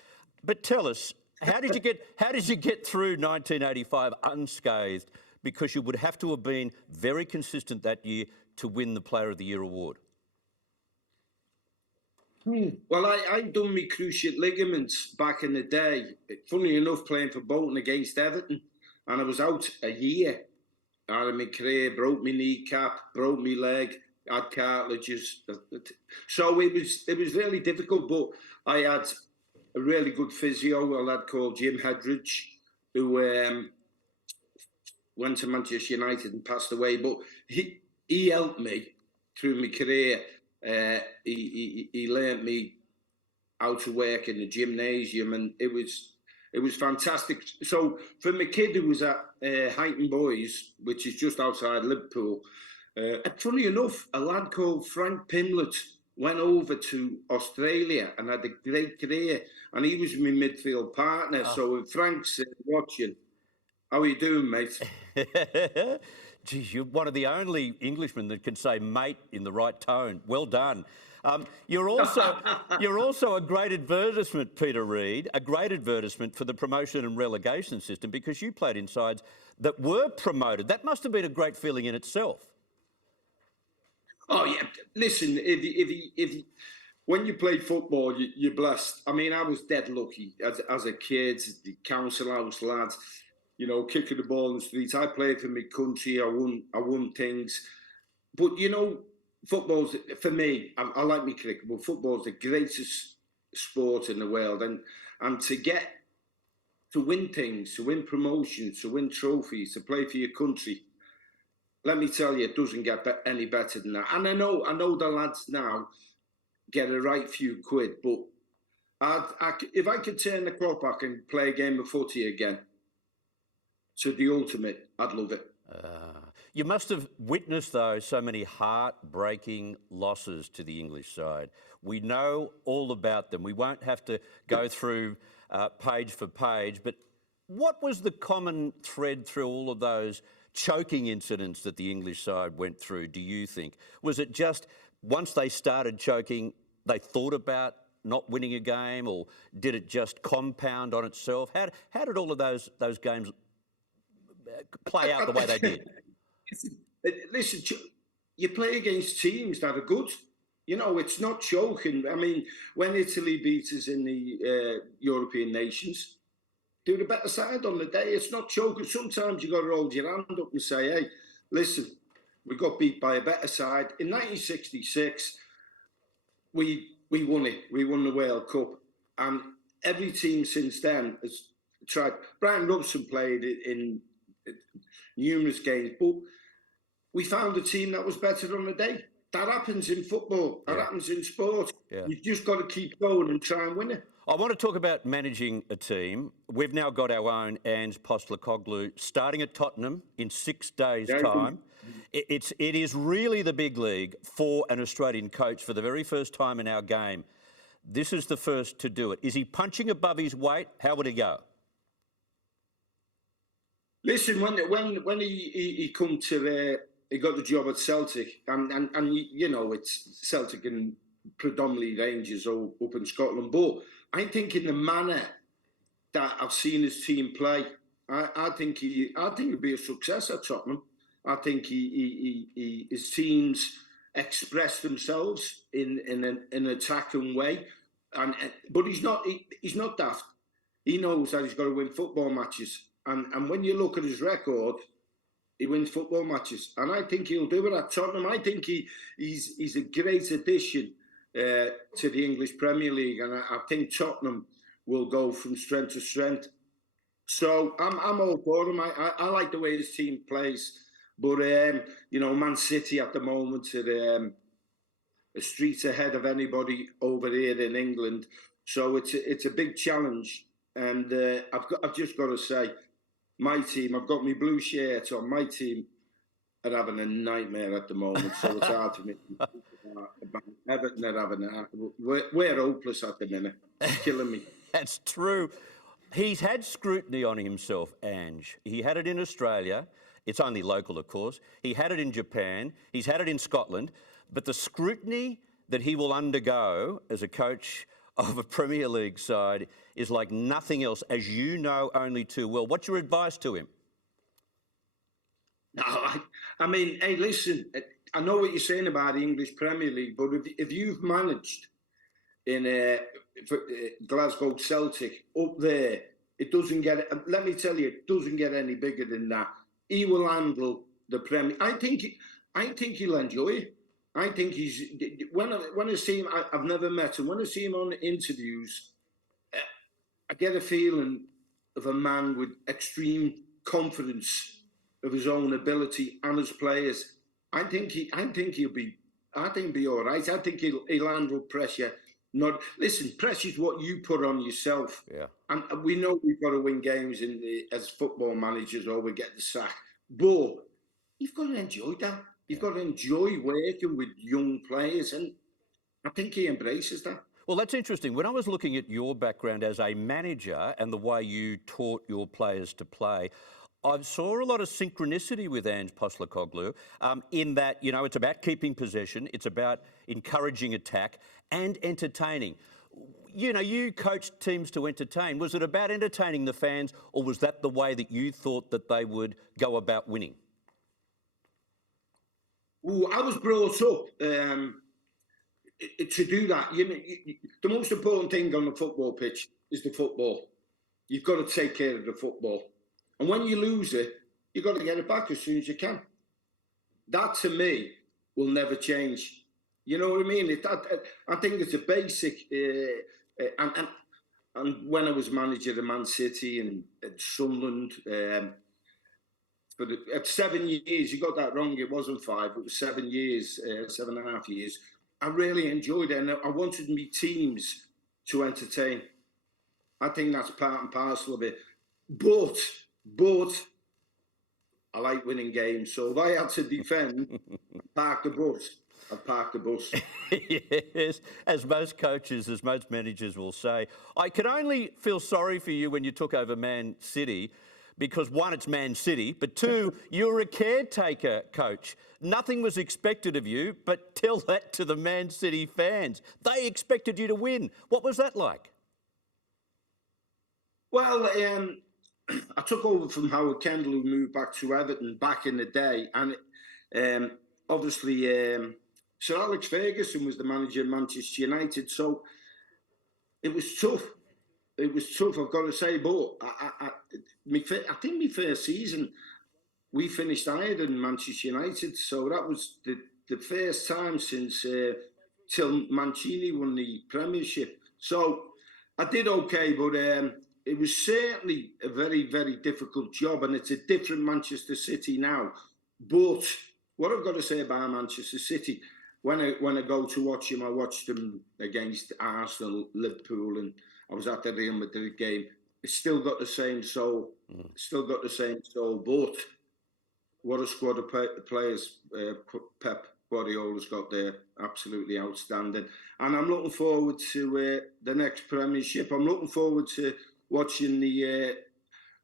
But tell us, how did you get through 1985 unscathed? Because you would have to have been very consistent that year to win the Player of the Year award. Well, I'd done my cruciate ligaments back in the day. Funny enough, playing for Bolton against Everton, and I was out a year out of my career. Broke my kneecap, broke my leg, had cartilages. So it was really difficult. But I had a really good physio, a lad called Jim Hedridge, who went to Manchester United and passed away. But he helped me through my career. He learnt me how to work in the gymnasium, and it was fantastic. So from a kid who was at Highton Boys, which is just outside Liverpool, funny enough, a lad called Frank Pimlett went over to Australia and had a great career, and he was my midfield partner. So if Frank's watching, how are you doing, mate? Geez, you're one of the only Englishmen that can say mate in the right tone. Well done. You're also a great advertisement, Peter Reid, a great advertisement for the promotion and relegation system, because you played in sides that were promoted. That must have been a great feeling in itself. Oh yeah, listen, when you play football, you're blessed. I mean, I was dead lucky as a kid, the council house lad. You know, kicking the ball in the streets. I played for my country. I won things. But, you know, football's, for me, I like my cricket, but football's the greatest sport in the world. And to win things, to win promotions, to win trophies, to play for your country, let me tell you, it doesn't get any better than that. And I know the lads now get a right few quid, but if I could turn the clock back and play a game of footy again, to the ultimate, I'd love it. You must have witnessed, though, so many heartbreaking losses to the English side. We know all about them. We won't have to go through page for page, but what was the common thread through all of those choking incidents that the English side went through, do you think? Was it just once they started choking, they thought about not winning a game, or did it just compound on itself? How did all of those games play out the way they did? Listen, you play against teams that are good. You know, it's not choking. I mean, when Italy beat us in the European nations, they were the better side on the day. It's not choking. Sometimes you got to hold your hand up and say, hey, listen, we got beat by a better side. In 1966, we won it. We won the World Cup. And every team since then has tried. Brian Robson played in numerous games, but we found a team that was better on the day. That happens in football. That happens in sport. Yeah. You've just got to keep going and try and win it. I want to talk about managing a team. We've now got our own Ange Postecoglou starting at Tottenham in 6 days' time. It is really the big league for an Australian coach for the very first time in our game. This is the first to do it. Is he punching above his weight? How would he go? Listen, when he come to he got the job at Celtic, and you know, it's Celtic and predominantly Rangers up in Scotland. But I think in the manner that I've seen his team play, I think he'd be a success at Tottenham. I think his teams express themselves in an attacking way, but he's not daft. He knows that he's got to win football matches, and when you look at his record, he wins football matches, and I think he'll do it at Tottenham. I think he's a great addition to the English Premier League, and I think Tottenham will go from strength to strength. So I'm all for him. I like the way his team plays, but you know, Man City at the moment are a street ahead of anybody over here in England. So it's a big challenge, and I've just got to say, my team, I've got my blue shirt on. My team are having a nightmare at the moment, so it's hard for me to think about Everton are having we're hopeless at the minute. It's killing me. That's true. He's had scrutiny on himself, Ange. He had it in Australia. It's only local, of course. He had it in Japan. He's had it in Scotland. But the scrutiny that he will undergo as a coach of a Premier League side is like nothing else, as you know only too well. What's your advice to him? No, I mean, hey, listen, I know what you're saying about the English Premier League, but if you've managed in Glasgow Celtic up there, it doesn't get, let me tell you, it doesn't get any bigger than that. He will handle the Premier. I think he'll enjoy it. I think he's, when I see him, I've never met him. When I see him on interviews, I get a feeling of a man with extreme confidence of his own ability and his players. I think he'll be all right. I think he'll handle pressure. Listen, pressure's what you put on yourself. Yeah. And we know we've got to win games as football managers, or we get the sack. But you've got to enjoy that. You've got to enjoy working with young players, and I think he embraces that. Well, that's interesting. When I was looking at your background as a manager and the way you taught your players to play, I saw a lot of synchronicity with Ange Postecoglou in that, you know, it's about keeping possession, it's about encouraging attack and entertaining. You know, you coached teams to entertain. Was it about entertaining the fans, or was that the way that you thought that they would go about winning? Ooh, I was brought up to do that. The most important thing on the football pitch is the football. You've got to take care of the football. And when you lose it, you've got to get it back as soon as you can. That, to me, will never change. You know what I mean? I think it's a basic... and when I was manager of Man City and Sunderland... at 7 years, you got that wrong, it wasn't 5, it was 7 years, 7.5 years. I really enjoyed it, and I wanted my teams to entertain. I think that's part and parcel of it. But I like winning games, so if I had to defend, I'd park the bus. Yes, as most coaches, as most managers will say. I could only feel sorry for you when you took over Man City, because one, it's Man City, but two, you're a caretaker coach. Nothing was expected of you, but tell that to the Man City fans. They expected you to win. What was that like? Well, I took over from Howard Kendall, who moved back to Everton back in the day, and obviously Sir Alex Ferguson was the manager of Manchester United, so it was tough. It was tough, I've got to say, but I think my first season, we finished higher than Manchester United, so that was the first time since till Mancini won the Premiership. So I did okay, but it was certainly a very, very difficult job, and it's a different Manchester City now. But what I've got to say about Manchester City, when I go to watch them, I watched them against Arsenal, Liverpool, and I was at the Real Madrid game. It's still got the same soul. Still got the same soul. But what a squad of players Pep Guardiola's got there. Absolutely outstanding. And I'm looking forward to the next Premiership. I'm looking forward to watching the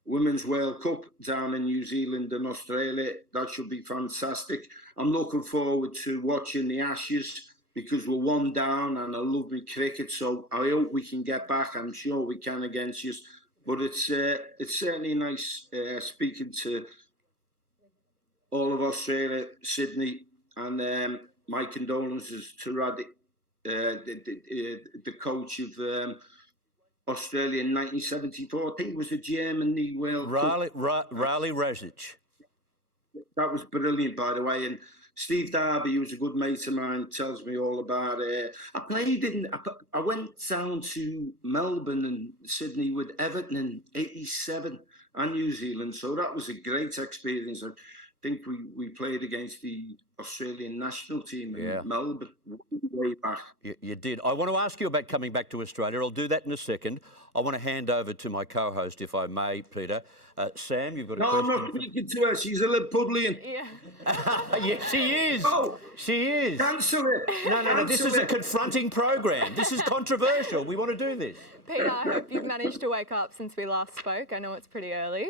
Women's World Cup down in New Zealand and Australia. That should be fantastic. I'm looking forward to watching the Ashes because we're one down and I love me cricket. So I hope we can get back. I'm sure we can against you. But it's certainly nice speaking to all of Australia, Sydney, and my condolences to Radic, the coach of Australia in 1974. I think it was the Germany World Cup. Rale Rasic. That was brilliant, by the way. And Steve Darby, who's a good mate of mine, tells me all about it. I went down to Melbourne and Sydney with Everton in '87 and New Zealand. So that was a great experience. I think we played against the Australian national team in Melbourne way back. You did. I want to ask you about coming back to Australia. I'll do that in a second. I want to hand over to my co-host, if I may, Peter. Sam, you've got a question? No, I'm not speaking to her. She's a Liverpudlian. Yeah. Yes, she is. Oh, she is. Cancel it. No. This is a confronting program. This is controversial. We want to do this. Peter, I hope you've managed to wake up since we last spoke. I know it's pretty early.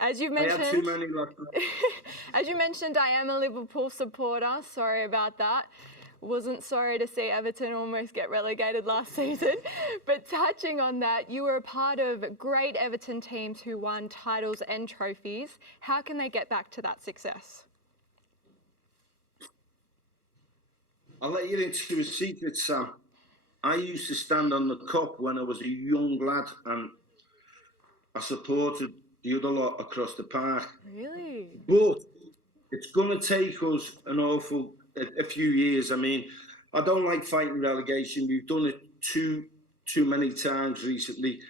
As you've mentioned, I had too many last night. As you mentioned, I am a Liverpool supporter. Sorry about that. Wasn't sorry to see Everton almost get relegated last season. But touching on that, you were a part of great Everton teams who won titles and trophies. How can they get back to that success? I'll let you into a secret, Sam. I used to stand on the Kop when I was a young lad and I supported the other lot across the park. Really? But it's going to take us a few years. I mean, I don't like fighting relegation. We've done it too many times recently.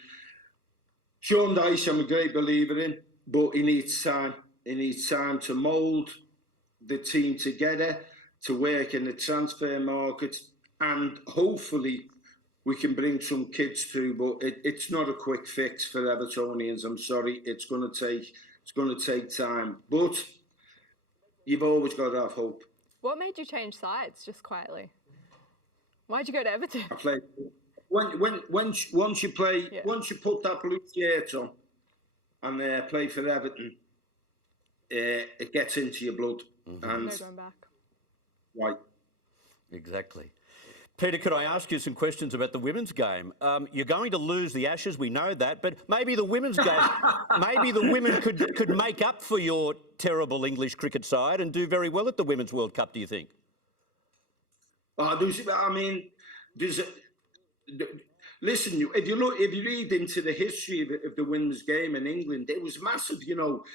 Sean Dyche, I'm a great believer in, but he needs time. He needs time to mould the team together, to work in the transfer market, and hopefully we can bring some kids through. But it's not a quick fix for Evertonians. I'm sorry, it's going to take time. But you've always got to have hope. What made you change sides, just quietly? Why'd you go to Everton? I played once you put that blue shirt on and play for Everton, it gets into your blood. Mm-hmm. And no going back. Right. Exactly. Peter, could I ask you some questions about the women's game? You're going to lose the Ashes, we know that, but maybe the women's game, maybe the women could make up for your terrible English cricket side and do very well at the Women's World Cup, do you think? Listen, if you read into the history of the women's game in England, it was massive,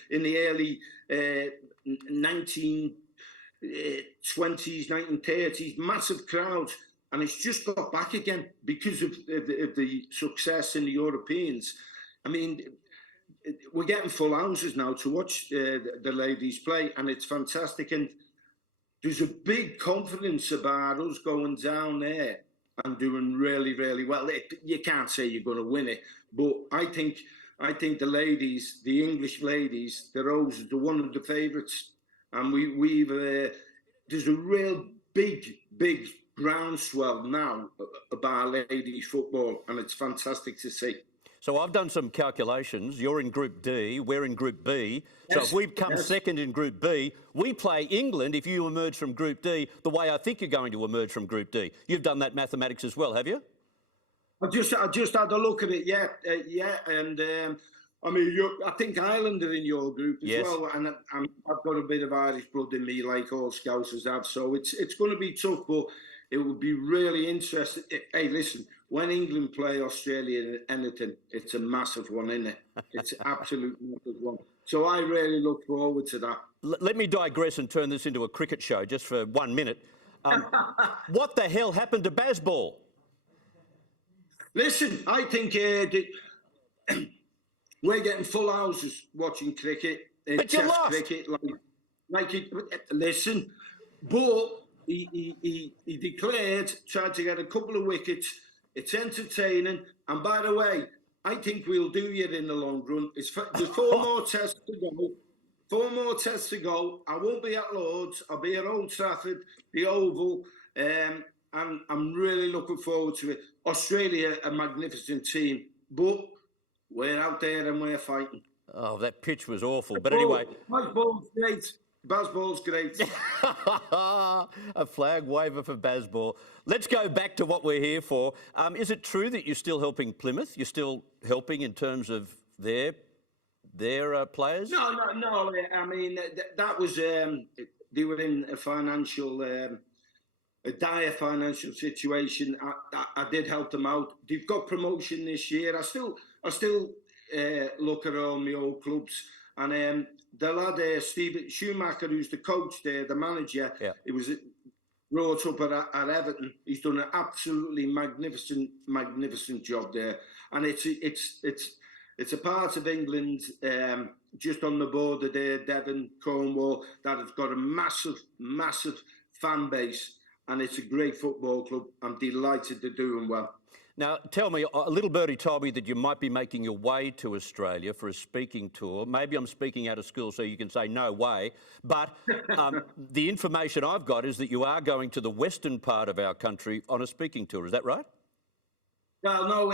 in the early 1920s, 1930s, massive crowds. And it's just got back again because of the success in the Europeans. I mean, we're getting full houses now to watch the ladies play, and it's fantastic. And there's a big confidence about us going down there and doing really, really well. You can't say you're going to win it, but I think the ladies, the English ladies, they're one of the favourites. And there's a real big groundswell now about ladies football, and it's fantastic to see. So I've done some calculations. You're in Group D, we're in Group B. So if we come second in Group B, we play England if you emerge from Group D the way I think you're going to emerge from Group D. You've done that mathematics as well, have you? I just had a look at it, and I think Ireland are in your group as well, and I've got a bit of Irish blood in me, like all Scousers have. So it's going to be tough, but it would be really interesting. Hey, listen, when England play Australia in anything, it's a massive one, isn't it? It's absolutely massive one. So I really look forward to that. Let me digress and turn this into a cricket show just for 1 minute. What the hell happened to Bazball? Listen, I think we're getting full houses watching cricket. But you lost. Cricket, listen, but he declared, tried to get a couple of wickets. It's entertaining, and by the way, I think we'll do it in the long run. There's 4 more tests to go. 4 more tests to go. I won't be at Lord's. I'll be at Old Trafford, the Oval, and I'm really looking forward to it. Australia, a magnificent team, but we're out there and we're fighting. Oh, that pitch was awful. But anyway. Bazball's great. Bazball's great. A flag waver for Bazball. Let's go back to what we're here for. Is it true that you're still helping Plymouth? You're still helping in terms of their players? No. I mean, that was they were in a financial, a dire financial situation. I did help them out. They've got promotion this year. I still look at all my old clubs, and the lad Stephen Schumacher, who's the coach there, the manager, he was brought up at Everton. He's done an absolutely magnificent job there, and it's a part of England, just on the border there, Devon, Cornwall, that has got a massive fan base, and it's a great football club. I'm delighted they're doing well. Now, tell me, a little birdie told me that you might be making your way to Australia for a speaking tour. Maybe I'm speaking out of school, so you can say no way. But the information I've got is that you are going to the western part of our country on a speaking tour. Is that right? Well, no,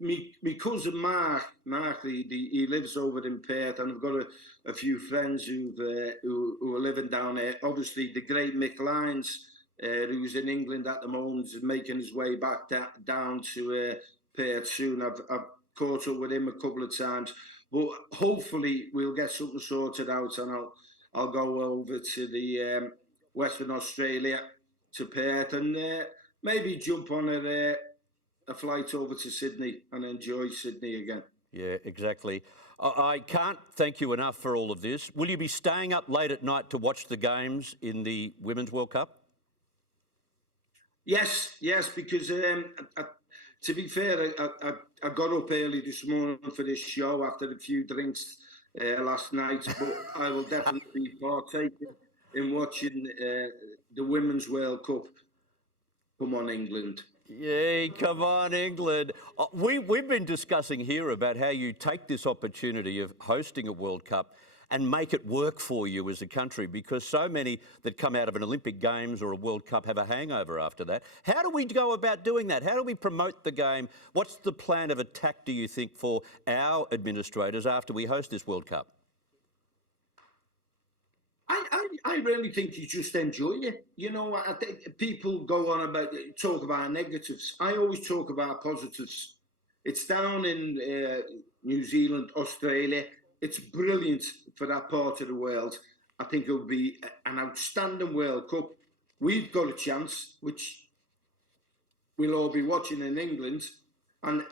my cousin Mark, he lives over in Perth, and I've got a few friends who are living down there. Obviously, the great Mick Lyons, who's in England at the moment, is making his way back down to Perth soon. I've caught up with him a couple of times, but hopefully we'll get something sorted out, and I'll go over to the Western Australia, to Perth, and maybe jump on a flight over to Sydney and enjoy Sydney again. Yeah, exactly. I can't thank you enough for all of this. Will you be staying up late at night to watch the games in the Women's World Cup? Yes, because to be fair, I got up early this morning for this show after a few drinks last night, but I will definitely be partaking in watching the Women's World Cup. Come on, England. Yay, come on, England. We've been discussing here about how you take this opportunity of hosting a World Cup and make it work for you as a country, because so many that come out of an Olympic Games or a World Cup have a hangover after that. How do we go about doing that? How do we promote the game? What's the plan of attack, do you think, for our administrators after we host this World Cup? I really think you just enjoy it. You know, I think people go on talk about negatives. I always talk about positives. It's down in New Zealand, Australia. It's brilliant for that part of the world. I think it'll be an outstanding World Cup. We've got a chance, which we'll all be watching in England, and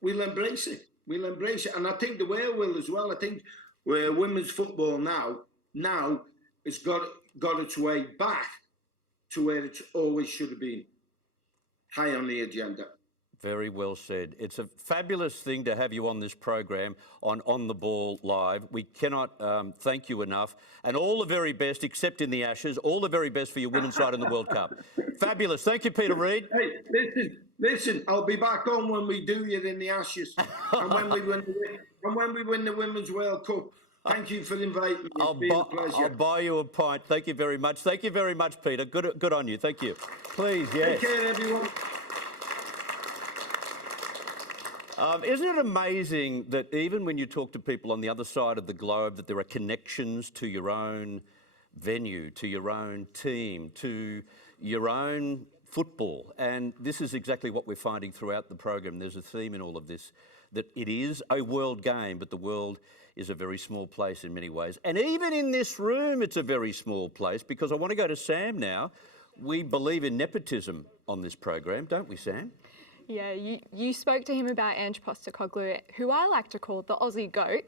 we'll embrace it. We'll embrace it. And I think the world will as well. I think women's football now has got its way back to where it always should have been, high on the agenda. Very well said. It's a fabulous thing to have you on this program on the Ball Live. We cannot thank you enough. And all the very best, except in the Ashes, all the very best for your women's side in the World Cup. Fabulous. Thank you, Peter Reid. Hey, listen, I'll be back on when we do it in the Ashes and when we win the Women's World Cup. Thank you for inviting me. It's been a pleasure. I'll buy you a pint. Thank you very much. Thank you very much, Peter. Good on you. Thank you. Please, yes. Take care, everyone. Isn't it amazing that even when you talk to people on the other side of the globe, that there are connections to your own venue, to your own team, to your own football? And this is exactly what we're finding throughout the program. There's a theme in all of this, that it is a world game, but the world is a very small place in many ways. And even in this room, it's a very small place, because I want to go to Sam now. We believe in nepotism on this program, don't we, Sam? Yeah, you spoke to him about Ange Postecoglou, who I like to call the Aussie GOAT.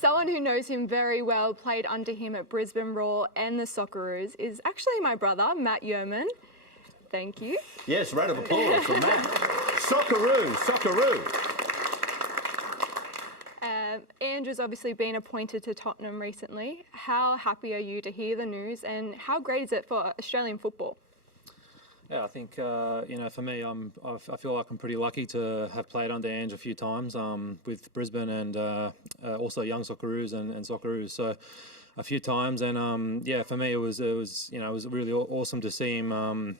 Someone who knows him very well, played under him at Brisbane Roar and the Socceroos, is actually my brother, Matt Yeoman. Thank you. Yes, round of applause for Matt. Socceroo. Ange has obviously been appointed to Tottenham recently. How happy are you to hear the news, and how great is it for Australian football? Yeah, I think, for me, I feel like I'm pretty lucky to have played under Ange a few times with Brisbane and also young Socceroos and Socceroos. So a few times, and for me it was really awesome to see him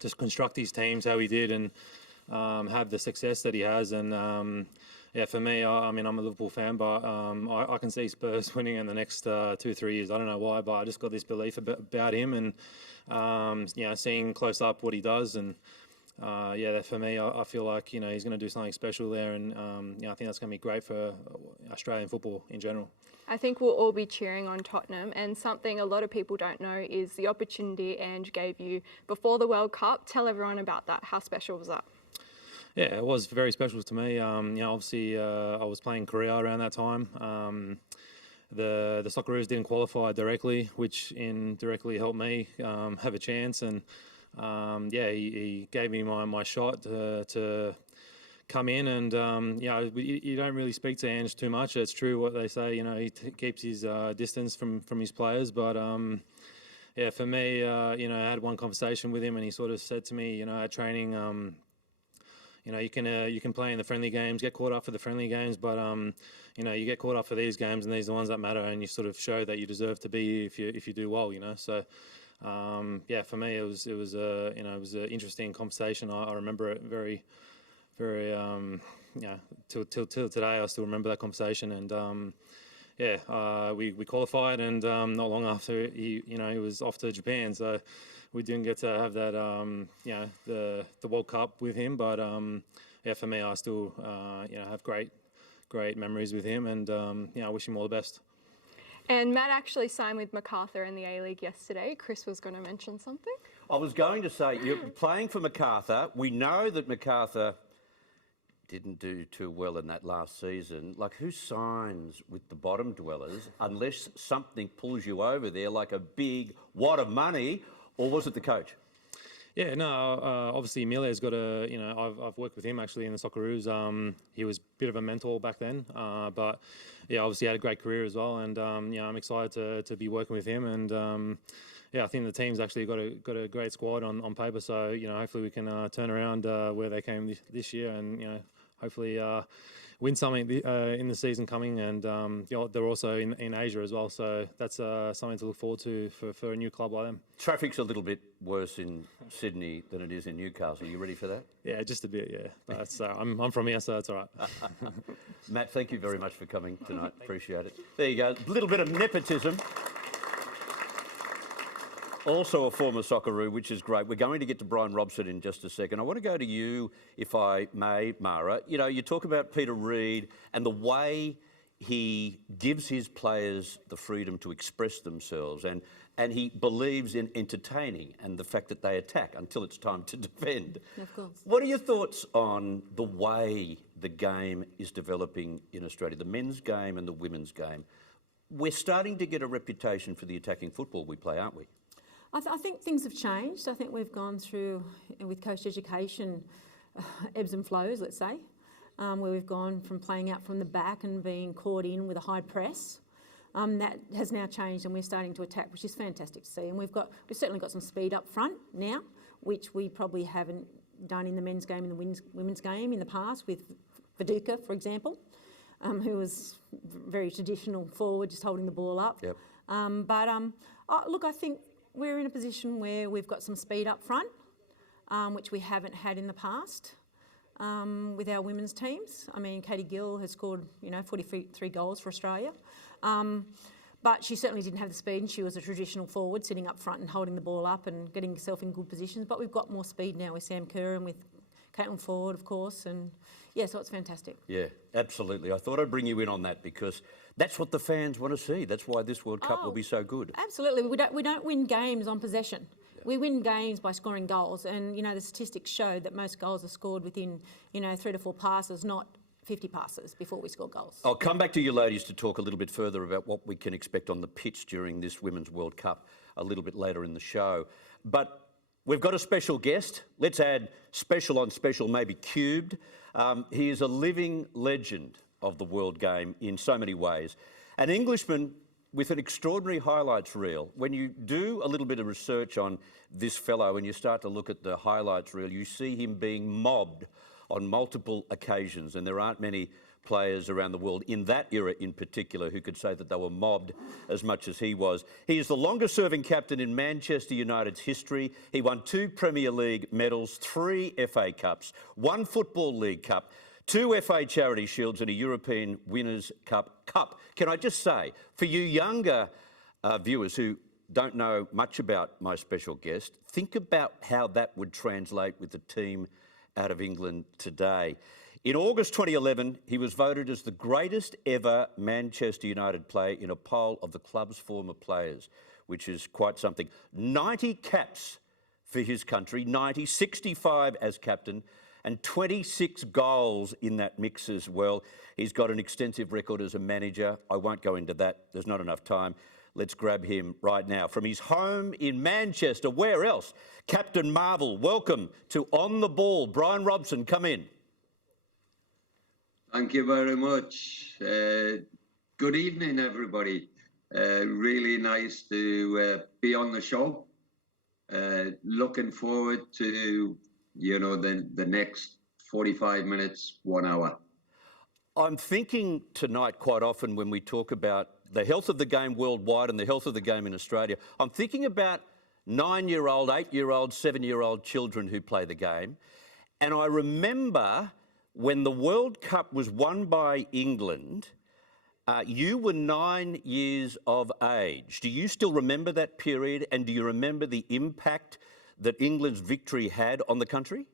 just construct his teams how he did and have the success that he has, and yeah, for me, I mean, I'm a Liverpool fan, but I can see Spurs winning in the next 2-3 years. I don't know why, but I just got this belief about him, and you know, seeing close up what he does, and yeah, for me, I feel like, you know, he's going to do something special there, and you know, I think that's going to be great for Australian football in general. I think we'll all be cheering on Tottenham, and something a lot of people don't know is the opportunity Ange gave you before the World Cup. Tell everyone about that. How special was that? Yeah, it was very special to me. You know, obviously, I was playing Korea around that time. The Socceroos didn't qualify directly, which indirectly helped me have a chance. And yeah, he gave me my shot to come in. And you know, you don't really speak to Ange too much. It's true what they say. You know, he keeps his distance from his players, but. Yeah, for me, you know, I had one conversation with him, and he sort of said to me, you know, at training, you know, you can play in the friendly games, get caught up for the friendly games, but you know, you get caught up for these games, and these are the ones that matter, and you sort of show that you deserve to be if you do well, you know. So yeah, for me, it was you know, it was an interesting conversation. I remember it very you know, till today, I still remember that conversation, and yeah, we qualified, and not long after he was off to Japan, so we didn't get to have that you know, the World Cup with him, but yeah, for me, I still you know, have great memories with him, and you know, I wish him all the best. And Matt actually signed with MacArthur in the A-League yesterday. Chris was going to mention something. I was going to say, you're playing for MacArthur. We know that MacArthur didn't do too well in that last season. Like, who signs with the bottom dwellers unless something pulls you over there, like a big wad of money, or was it the coach? Yeah, no, obviously Emilio's got a, you know, I've worked with him actually in the Socceroos. He was a bit of a mentor back then, but yeah, obviously had a great career as well, and you know, I'm excited to be working with him, and yeah, I think the team's actually got a great squad on paper, so you know, hopefully we can turn around where they came this year, and you know, hopefully win something in the season coming, and you know, they're also in Asia as well, so that's something to look forward to for a new club like them. Traffic's a little bit worse in Sydney than it is in Newcastle. Are you ready for that? Yeah, just a bit, yeah. But I'm from here, so that's all right. Matt, thank you very much for coming tonight. Appreciate it. There you go. A little bit of nepotism. Also a former Socceroo, which is great. We're going to get to Brian Robson in just a second. I want to go to you, if I may, Mara. You know, you talk about Peter Reid and the way he gives his players the freedom to express themselves, and he believes in entertaining and the fact that they attack until it's time to defend. Of course. What are your thoughts on the way the game is developing in Australia, the men's game and the women's game? We're starting to get a reputation for the attacking football we play, aren't we? I think things have changed. I think we've gone through, with coach education, ebbs and flows, let's say, where we've gone from playing out from the back and being caught in with a high press. That has now changed, and we're starting to attack, which is fantastic to see. And we've certainly got some speed up front now, which we probably haven't done in the men's game and the women's game in the past, with Viduka, for example, who was very traditional forward, just holding the ball up. Yep. Look, I think we're in a position where we've got some speed up front, which we haven't had in the past with our women's teams. I mean, Katie Gill has scored, 43 goals for Australia. But she certainly didn't have the speed, and she was a traditional forward, sitting up front and holding the ball up and getting herself in good positions. But we've got more speed now with Sam Kerr and with Caitlin Ford, of course, and yeah, so it's fantastic. Yeah, absolutely. I thought I'd bring you in on that because that's what the fans want to see. That's why this World Cup will be so good. Absolutely. We don't win games on possession. Yeah. We win games by scoring goals, and the statistics show that most goals are scored within 3 to 4 passes, not 50 passes before we score goals. I'll come back to you ladies to talk a little bit further about what we can expect on the pitch during this Women's World Cup a little bit later in the show. But we've got a special guest. Let's add special on special, maybe cubed. He is a living legend of the world game in so many ways. An Englishman with an extraordinary highlights reel. When you do a little bit of research on this fellow and you start to look at the highlights reel, you see him being mobbed on multiple occasions, and there aren't many players around the world in that era in particular who could say that they were mobbed as much as he was. He is the longest serving captain in Manchester United's history. He won 2 Premier League medals, 3 FA Cups, 1 Football League Cup, 2 FA Charity Shields and a European Winners' Cup. Can I just say, for you younger viewers who don't know much about my special guest, think about how that would translate with the team out of England today. In August 2011, he was voted as the greatest ever Manchester United player in a poll of the club's former players, which is quite something. 90 caps for his country, 90, 65 as captain, and 26 goals in that mix as well. He's got an extensive record as a manager. I won't go into that. There's not enough time. Let's grab him right now. From his home in Manchester, where else? Captain Marvel, welcome to On the Ball. Brian Robson, come in. Thank you very much. Good evening, everybody. Really nice to be on the show. Looking forward to, you know, the next 45 minutes, 1 hour. I'm thinking tonight quite often when we talk about the health of the game worldwide and the health of the game in Australia, I'm thinking about 9-year-old, 8-year-old, 7-year-old children who play the game. And I remember when the World Cup was won by England, you were 9 years of age. Do you still remember that period, and do you remember the impact that England's victory had on the country?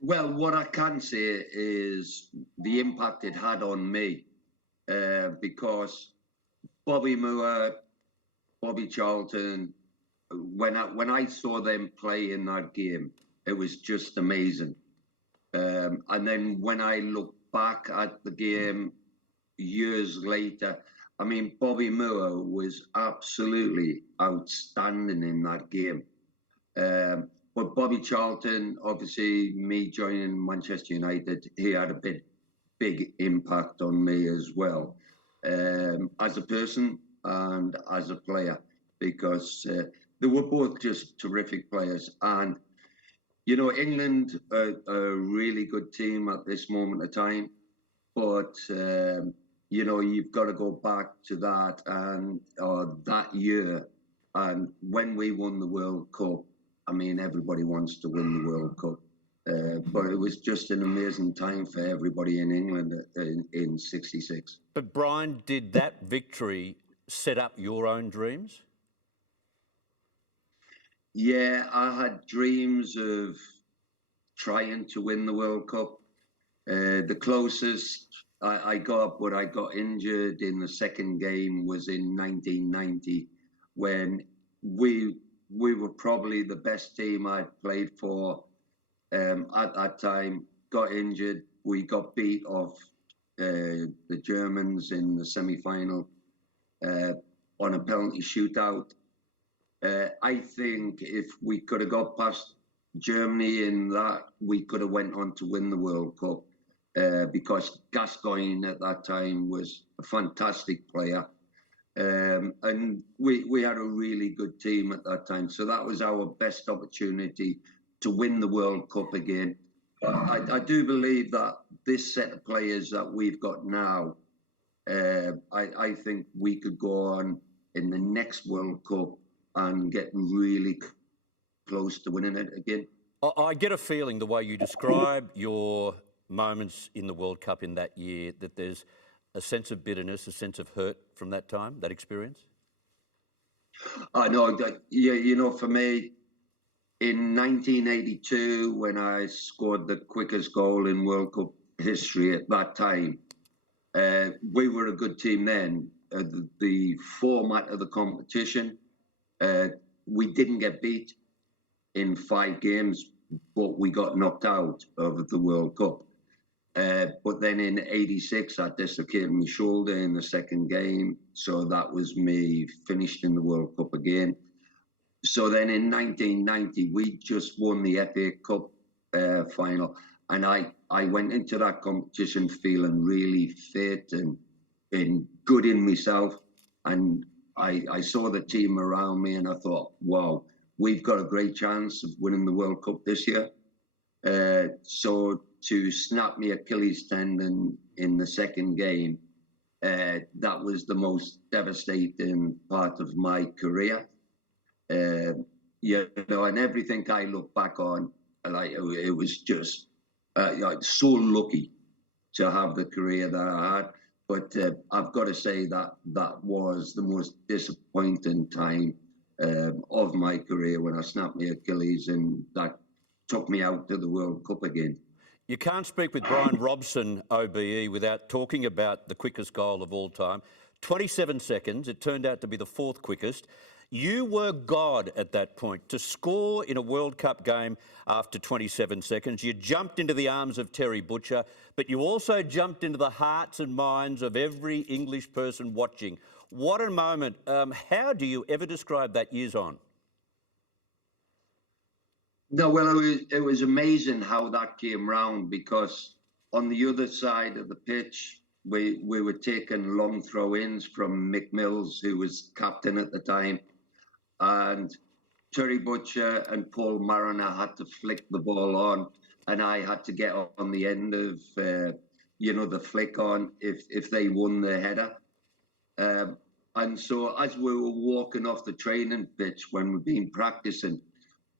Well, what I can say is the impact it had on me, because Bobby Moore, Bobby Charlton, when I saw them play in that game, it was just amazing. And then when I look back at the game years later, I mean, Bobby Moore was absolutely outstanding in that game. But Bobby Charlton, obviously, me joining Manchester United, he had a big impact on me as well, as a person and as a player, because they were both just terrific players. And you know, England are a really good team at this moment of time, but you know, you've got to go back to that and that year. And when we won the World Cup, I mean, everybody wants to win the World Cup, but it was just an amazing time for everybody in England in '66. But Brian, did that victory set up your own dreams? Yeah, I had dreams of trying to win the World Cup. The closest I got, but I got injured in the second game, was in 1990, when we were probably the best team I'd played for at that time. Got injured. We got beat off the Germans in the semi-final on a penalty shootout. I think if we could have got past Germany in that, we could have went on to win the World Cup, because Gascoigne at that time was a fantastic player. And we had a really good team at that time. So that was our best opportunity to win the World Cup again. I do believe that this set of players that we've got now, I think we could go on in the next World Cup and get really close to winning it again. I get a feeling, the way you describe your moments in the World Cup in that year, that there's a sense of bitterness, a sense of hurt from that time, that experience? I know that, yeah, you know, for me, in 1982, when I scored the quickest goal in World Cup history at that time, we were a good team then. The format of the competition, we didn't get beat in 5 games, but we got knocked out of the World Cup. But then in '86, I dislocated my shoulder in the second game. So that was me finished in the World Cup again. So then in 1990, we just won the FA Cup final. And I went into that competition feeling really fit and good in myself. And I saw the team around me and I thought, wow, we've got a great chance of winning the World Cup this year. So to snap my Achilles tendon in the second game, that was the most devastating part of my career. You know, and everything I look back on, like, it was just so lucky to have the career that I had. But I've got to say that that was the most disappointing time of my career when I snapped my Achilles, and that took me out to the World Cup again. You can't speak with Brian Robson, OBE, without talking about the quickest goal of all time. 27 seconds, it turned out to be the fourth quickest. You were God at that point. To score in a World Cup game after 27 seconds, you jumped into the arms of Terry Butcher, but you also jumped into the hearts and minds of every English person watching. What a moment. How do you ever describe that years on? No, well, it was amazing how that came round, because on the other side of the pitch, we were taking long throw-ins from Mick Mills, who was captain at the time, and Terry Butcher and Paul Mariner had to flick the ball on, and I had to get on the end of, the flick on if they won the header. And so as we were walking off the training pitch when we'd been practicing,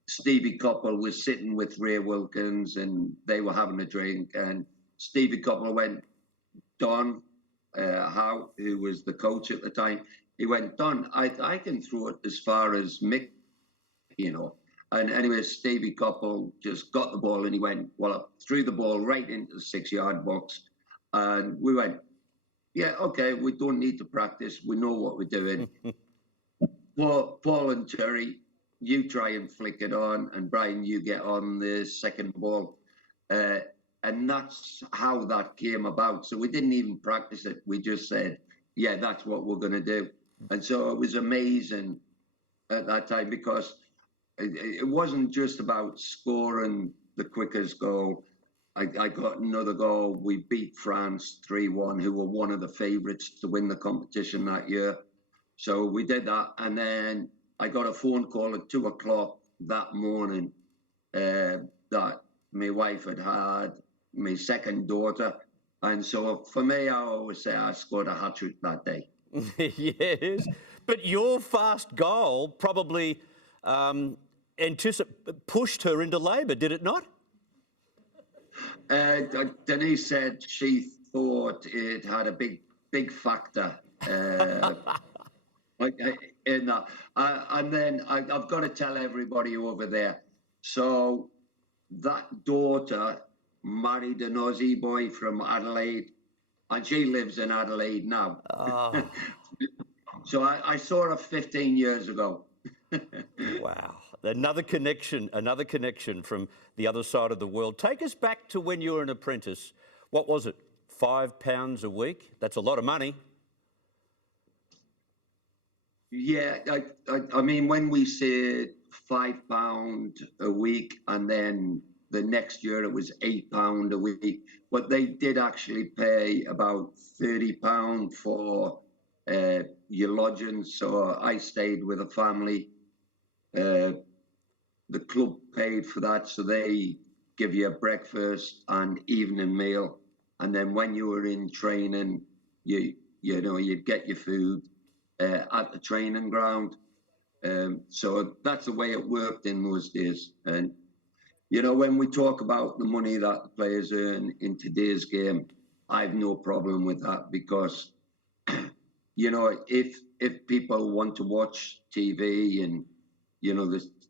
Stevie Coppell was sitting with Ray Wilkins and they were having a drink, and Stevie Coppell went, Don Howe, who was the coach at the time, he went, Don, I can throw it as far as Mick, And anyway, Stevie Coppell just got the ball and he went, well, threw the ball right into the 6-yard box. And we went, yeah, okay, we don't need to practice. We know what we're doing. Paul and Terry, you try and flick it on, and Brian, you get on the second ball. And that's how that came about. So we didn't even practice it. We just said, yeah, that's what we're going to do. And so it was amazing at that time, because it wasn't just about scoring the quickest goal. I got another goal. We beat France 3-1, who were one of the favourites to win the competition that year. So we did that. And then I got a phone call at 2 o'clock that morning that my wife had had my second daughter. And so for me, I always say I scored a hat-trick that day. Yes, but your fast goal probably pushed her into labour, did it not? Denise said she thought it had a big factor in that. And then I've got to tell everybody over there. So that daughter married an Aussie boy from Adelaide, and she lives in Adelaide now. Oh. So I saw her 15 years ago. Wow. Another connection from the other side of the world. Take us back to when you were an apprentice. What was it, £5 a week? That's a lot of money. Yeah, I mean, when we said £5 a week, and then the next year it was £8 a week, but they did actually pay about £30 for your lodging. So I stayed with a family. The club paid for that, so they give you a breakfast and evening meal, and then when you were in training, you'd get your food at the training ground. So that's the way it worked in those days. And when we talk about the money that the players earn in today's game, I've no problem with that, because if people want to watch TV and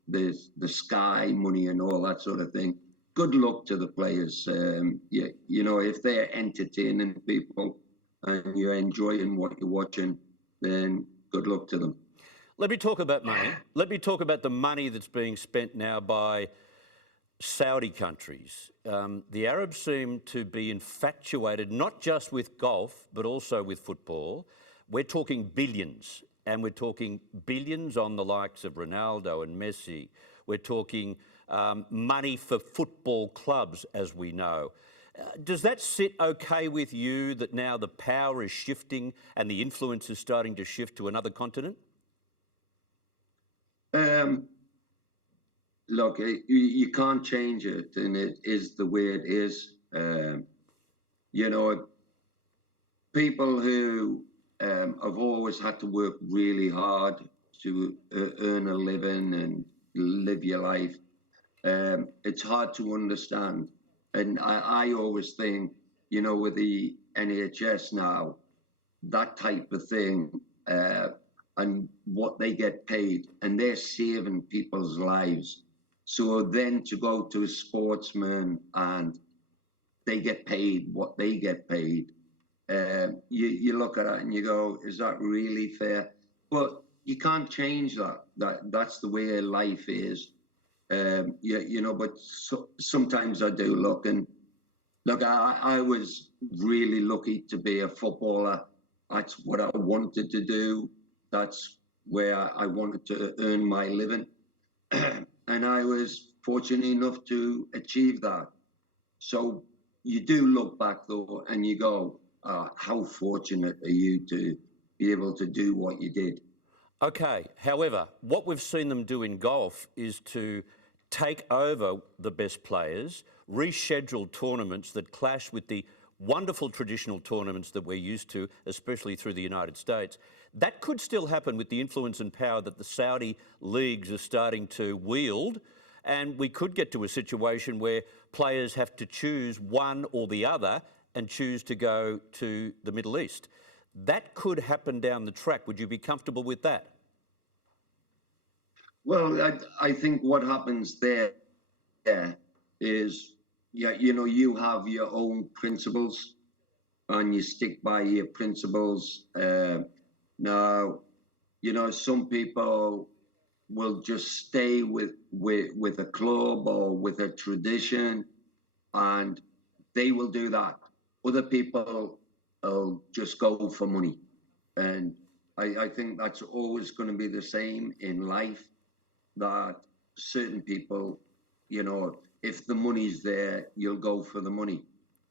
the Sky money and all that sort of thing, good luck to the players. If they're entertaining people and you're enjoying what you're watching, then good luck to them. Let me talk about money. Let me talk about the money that's being spent now by Saudi countries. The Arabs seem to be infatuated not just with golf, but also with football. We're talking billions. And we're talking billions on the likes of Ronaldo and Messi. We're talking money for football clubs, as we know. Does that sit okay with you, that now the power is shifting and the influence is starting to shift to another continent? Look, you can't change it, and it is the way it is. People who I've always had to work really hard to earn a living and live your life. It's hard to understand And I always think, you know, with the NHS now, that type of thing, and what they get paid, and they're saving people's lives. So then to go to a sportsman and they get paid what they get paid, you look at it and you go, is that really fair? But you can't change that. That's the way life is. You know, but sometimes I do look, and look, I was really lucky to be a footballer. That's what I wanted to do. That's where I wanted to earn my living. And I was fortunate enough to achieve that. So you do look back though, and you go, how fortunate are you to be able to do what you did? Okay, however, what we've seen them do in golf is to take over the best players, reschedule tournaments that clash with the wonderful traditional tournaments that we're used to, especially through the United States. That could still happen with the influence and power that the Saudi leagues are starting to wield, and we could get to a situation where players have to choose one or the other and choose to go to the Middle East. That could happen down the track. Would you be comfortable with that? Well, I think what happens there is, yeah, you know, you have your own principles and you stick by your principles. Now, you know, some people will just stay with a club or with a tradition, and they will do that. Other people will just go for money. And I think that's always going to be the same in life, that certain people, you know, if the money's there, you'll go for the money,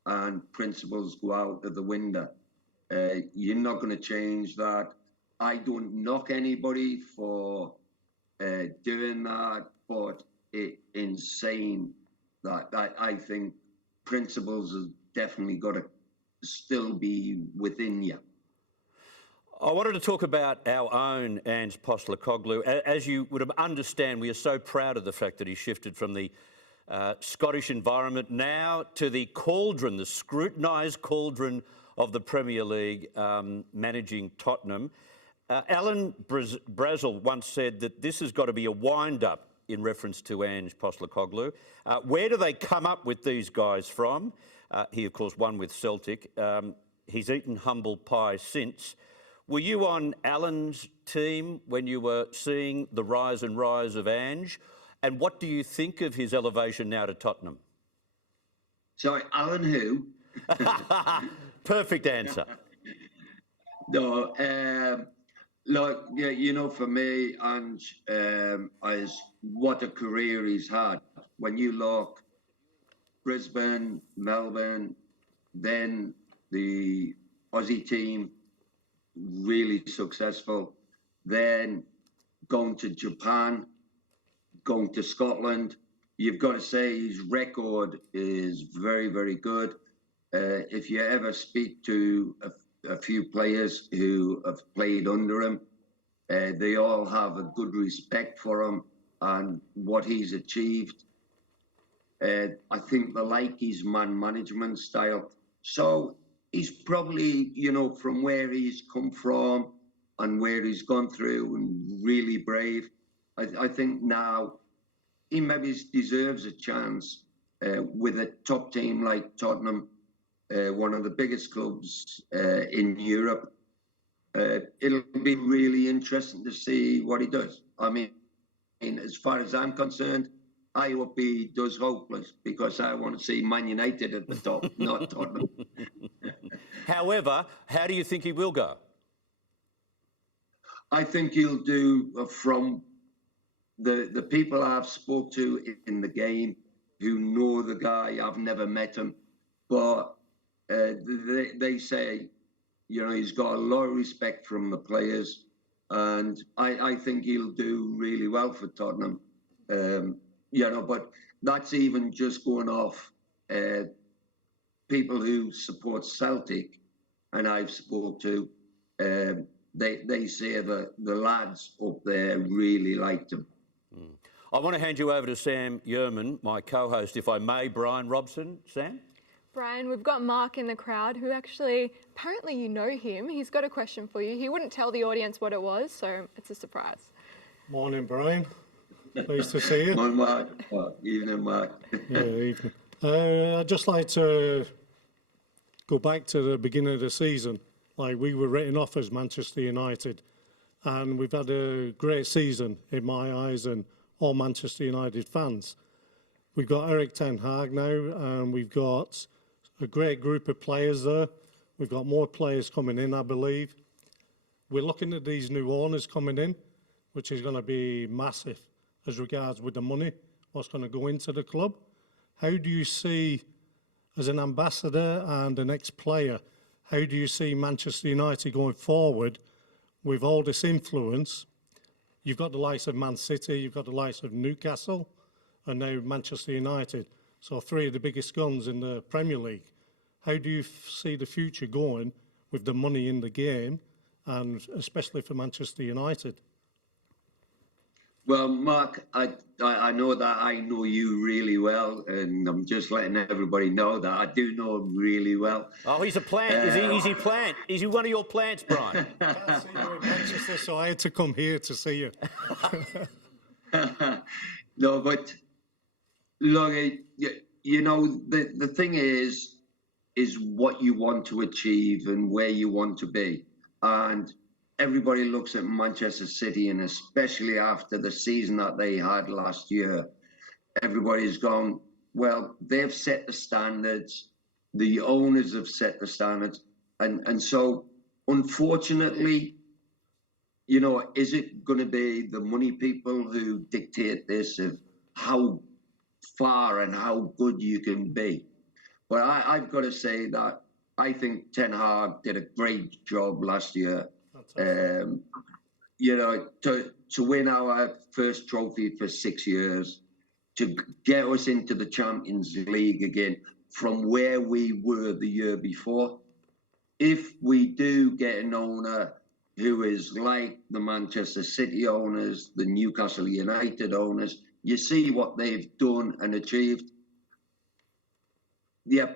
and principles go out of the window. You're not going to change that. I don't knock anybody for doing that, but it's insane that I think principles have definitely got to still be within you. I wanted to talk about our own Ange Postecoglou. As you would understand, we are so proud of the fact that he shifted from the Scottish environment now to the cauldron, the scrutinised cauldron of the Premier League, managing Tottenham. Alan Brazel once said that this has got to be a wind-up in reference to Ange Postecoglou. Where do they come up with these guys from? He, of course, won with Celtic. He's eaten humble pie since. Were you on Alan's team when you were seeing the rise and rise of Ange? And what do you think of his elevation now to Tottenham? Sorry, Alan who? Perfect answer. No, look, yeah, you know, for me, Ange, is what a career he's had. When you look, Brisbane, Melbourne, then the Aussie team, really successful. Then going to Japan, going to Scotland. You've got to say his record is very, very good. If you ever speak to a few players who have played under him, they all have a good respect for him and what he's achieved. I think they like his man management style. So he's probably, you know, from where he's come from and where he's gone through, and really brave. I think now he maybe deserves a chance with a top team like Tottenham, one of the biggest clubs in Europe. It'll be really interesting to see what he does. I mean, as far as I'm concerned, I hope he does hopeless, because I want to see Man United at the top, not Tottenham. However, how do you think he will go? I think he'll do, from the people I've spoke to in the game who know the guy. I've never met him, but they say, you know, he's got a lot of respect from the players, and I think he'll do really well for Tottenham. You know, but that's even just going off people who support Celtic, and I've spoke to. They say that the lads up there really liked him. I want to hand you over to Sam Yerman, my co-host, if I may. Brian Robson. Sam? Brian, we've got Mark in the crowd who actually, apparently you know him. He's got a question for you. He wouldn't tell the audience what it was, so it's a surprise. Morning, Brian. Pleased to see you. Morning, Mark. Evening, Mark. Yeah, evening. I'd just like to go back to the beginning of the season. Like, we were written off as Manchester United, and we've had a great season in my eyes and all Manchester United fans. We've got Eric Ten Hag now, and we've got a great group of players there. We've got more players coming in, I believe. We're looking at these new owners coming in, which is going to be massive as regards with the money, what's going to go into the club. How do you see, as an ambassador and an ex-player, how do you see Manchester United going forward with all this influence? You've got the likes of Man City, you've got the likes of Newcastle, and now Manchester United. So 3 of the biggest guns in the Premier League. How do you see the future going with the money in the game, and especially for Manchester United? Well, Mark, I know that I know you really well, and I'm just letting everybody know that I do know him really well. Oh, he's a plant. Is he plant? Is he one of your plants, Brian? I can't see you in Manchester, so I had to come here to see you. No, but look, you know, the thing is what you want to achieve and where you want to be. And everybody looks at Manchester City, and especially after the season that they had last year, everybody's gone, well, they've set the standards, the owners have set the standards, and so unfortunately, you know, is it going to be the money people who dictate this of how far and how good you can be? But I've got to say that I think Ten Hag did a great job last year. You know, to win our first trophy for 6 years, to get us into the Champions League again from where we were the year before. If we do get an owner who is like the Manchester City owners, the Newcastle United owners, you see what they've done and achieved. Yeah,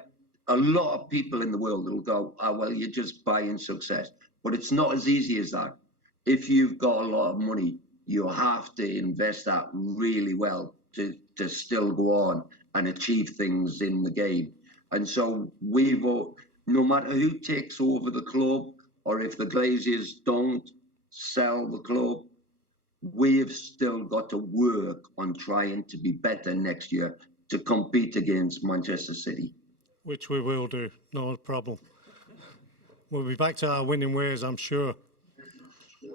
a lot of people in the world will go, oh, well, you're just buying success. But it's not as easy as that. If you've got a lot of money, you have to invest that really well to still go on and achieve things in the game. And so no matter who takes over the club, or if the Glazers don't sell the club, we've still got to work on trying to be better next year to compete against Manchester City. Which we will do, no problem. We'll be back to our winning ways, I'm sure.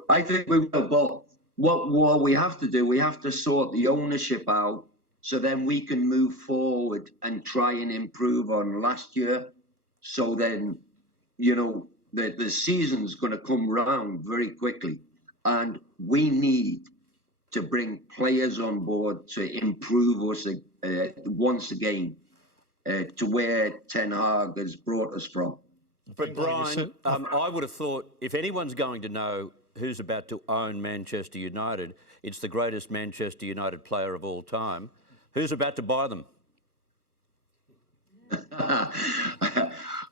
I think we will, but what we have to do, we have to sort the ownership out so then we can move forward and try and improve on last year. So then, you know, the season's going to come round very quickly, and we need to bring players on board to improve us once again to where Ten Hag has brought us from. But Brian, I would have thought if anyone's going to know who's about to own Manchester United, it's the greatest Manchester United player of all time. Who's about to buy them?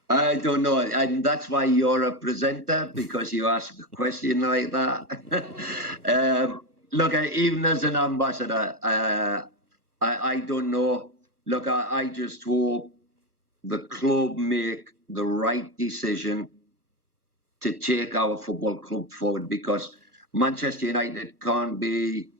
I don't know, and that's why you're a presenter, because you ask a question like that. Look, even as an ambassador, I don't know. Look, I just hope the club make the right decision to take our football club forward, because Manchester United can't be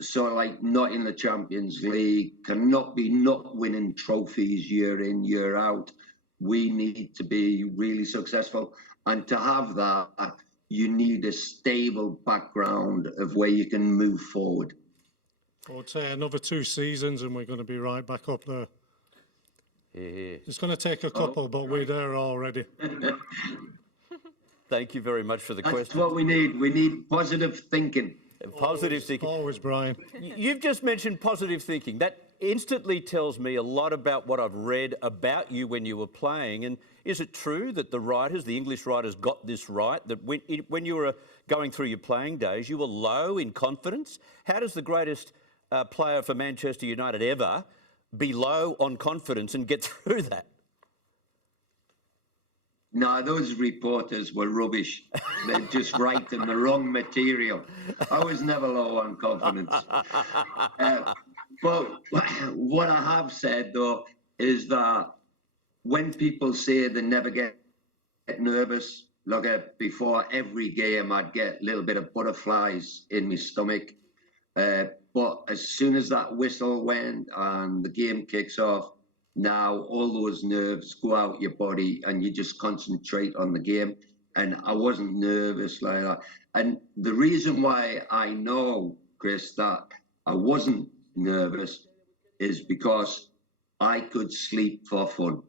sort of like not in the Champions League, cannot be not winning trophies year in, year out. We need to be really successful. And to have that, you need a stable background of where you can move forward. I would say another 2 seasons and we're going to be right back up there. Yeah. It's going to take a couple, but we're there already. Thank you very much for the question. That's what we need. We need positive thinking. Positive thinking. Always, Brian. You've just mentioned positive thinking. That instantly tells me a lot about what I've read about you when you were playing. And is it true that the writers, the English writers, got this right? That when you were going through your playing days, you were low in confidence? How does the greatest player for Manchester United ever be low on confidence and get through that? No, those reporters were rubbish. They're just writing the wrong material. I was never low on confidence. But what I have said, though, is that when people say they never get nervous, look, before every game, I'd get a little bit of butterflies in my stomach. But as soon as that whistle went and the game kicks off, now all those nerves go out your body and you just concentrate on the game. And I wasn't nervous like that. And the reason why I know, Chris, that I wasn't nervous is because I could sleep for fun.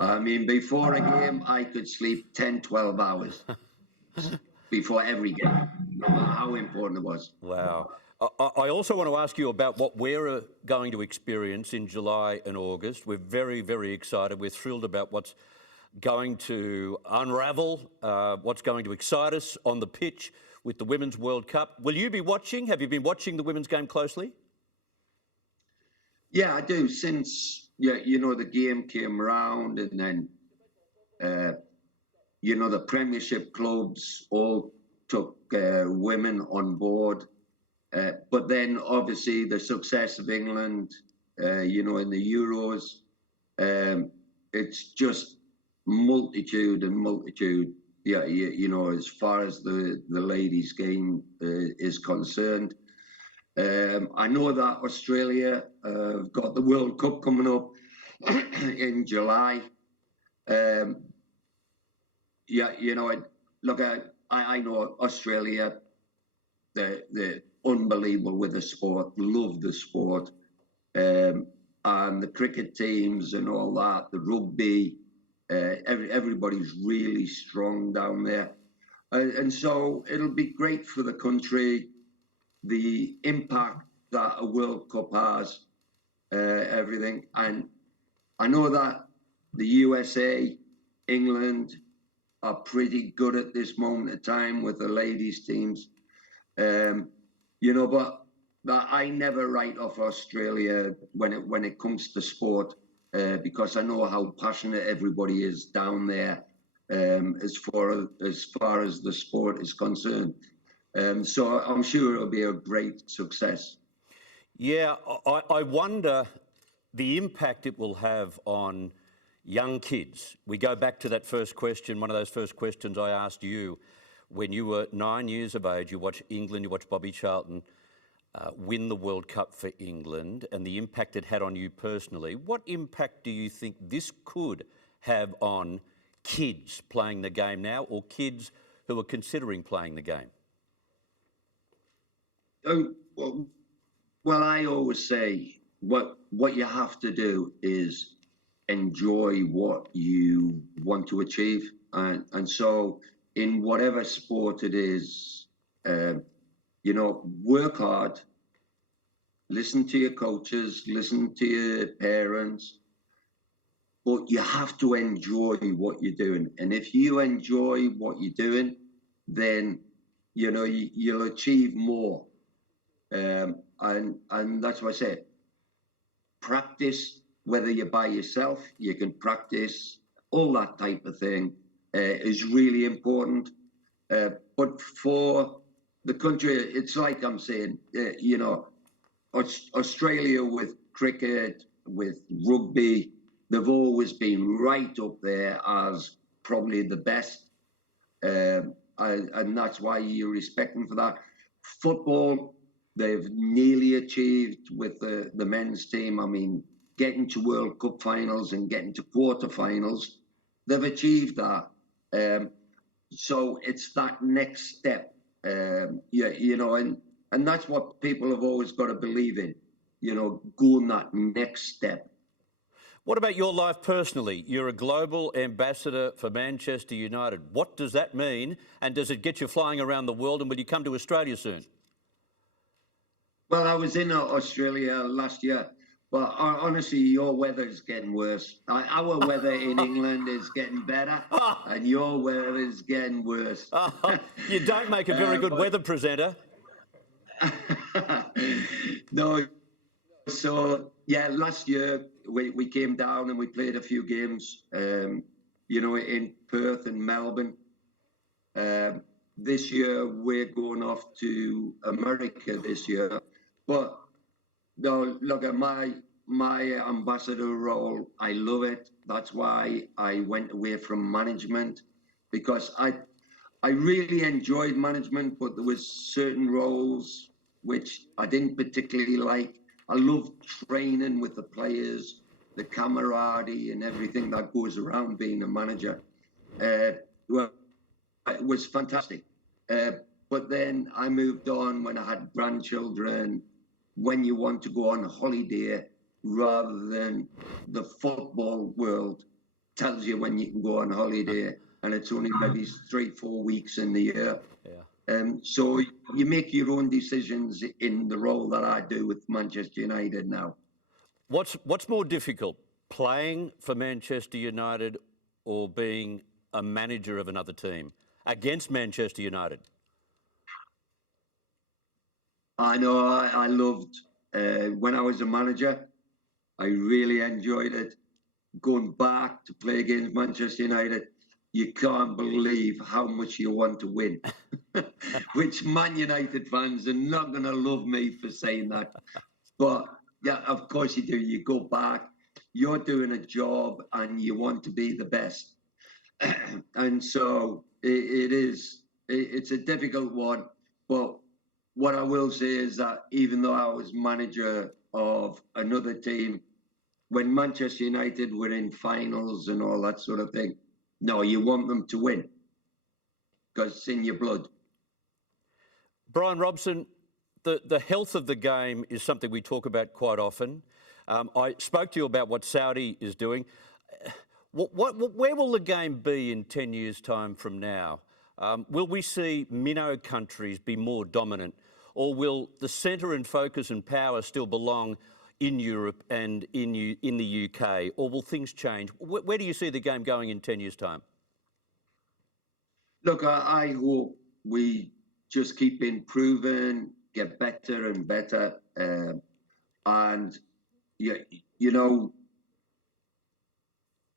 I mean, before a game, I could sleep 10, 12 hours before every game, no matter how important it was. Wow. I also want to ask you about what we're going to experience in July and August. We're very, very excited. We're thrilled about what's going to unravel, what's going to excite us on the pitch with the Women's World Cup. Will you be watching? Have you been watching the women's game closely? Yeah, I do. Since, the game came around and then, the Premiership clubs all took women on board. But then, obviously, the success of England, in the Euros, it's just multitude and multitude. Yeah, as far as the ladies' game is concerned. I know that Australia have got the World Cup coming up in July. I know Australia, they're unbelievable with the sport, love the sport. And the cricket teams and all that, the rugby, everybody's really strong down there. And so it'll be great for the country, the impact that a World Cup has, everything. And I know that the USA, England are pretty good at this moment of time with the ladies' teams. But I never write off Australia when it comes to sport, because I know how passionate everybody is down there, as far as the sport is concerned. So I'm sure it'll be a great success. Yeah, I wonder the impact it will have on young kids. We go back to that first question, one of those first questions I asked you. When you were 9 years of age, you watched England, you watched Bobby Charlton win the World Cup for England and the impact it had on you personally. What impact do you think this could have on kids playing the game now or kids who are considering playing the game? Well, I always say what you have to do is enjoy what you want to achieve. And so in whatever sport it is, work hard, listen to your coaches, listen to your parents, but you have to enjoy what you're doing. And if you enjoy what you're doing, then, you'll achieve more. And that's what I say. Practice, whether you're by yourself, you can practice, all that type of thing is really important. But for the country, it's like I'm saying, Australia with cricket, with rugby, they've always been right up there as probably the best. And that's why you respect them for that. Football, they've nearly achieved with the men's team. I mean, getting to World Cup finals and getting to quarterfinals, they've achieved that. So it's that next step, and that's what people have always got to believe in, going that next step. What about your life personally? You're a global ambassador for Manchester United. What does that mean? And does it get you flying around the world? And will you come to Australia soon? Well, I was in Australia last year, but honestly, your weather is getting worse. Our weather in England is getting better, and your weather is getting worse. You don't make a very good weather presenter. No, so yeah, last year we came down and we played a few games, you know, in Perth and Melbourne. This year we're going off to America this year, but no, look at my ambassador role. I love it. That's why I went away from management, because I really enjoyed management, but there was certain roles which I didn't particularly like. I love training with the players, the camaraderie and everything that goes around being a manager. Well, it was fantastic. But then I moved on when I had grandchildren, when you want to go on holiday rather than the football world tells you when you can go on holiday, and it's only maybe 3-4 weeks in the year. So you make your own decisions in the role that I do with Manchester United now. What's more difficult, playing for Manchester United or being a manager of another team against Manchester United? I know I loved, when I was a manager, I really enjoyed it. Going back to play against Manchester United, you can't believe how much you want to win. Which Man United fans are not going to love me for saying that. But yeah, of course you do. You go back, you're doing a job and you want to be the best. And so it's a difficult one. But what I will say is that even though I was manager of another team, when Manchester United were in finals and all that sort of thing, no, you want them to win because it's in your blood. Brian Robson, the health of the game is something we talk about quite often. I spoke to you about what Saudi is doing. Where will the game be in 10 years' time from now? Will we see minnow countries be more dominant, or will the centre and focus and power still belong in Europe and in the UK, or will things change? Where do you see the game going in 10 years' time? Look, I hope we just keep improving, get better and better. And, you know,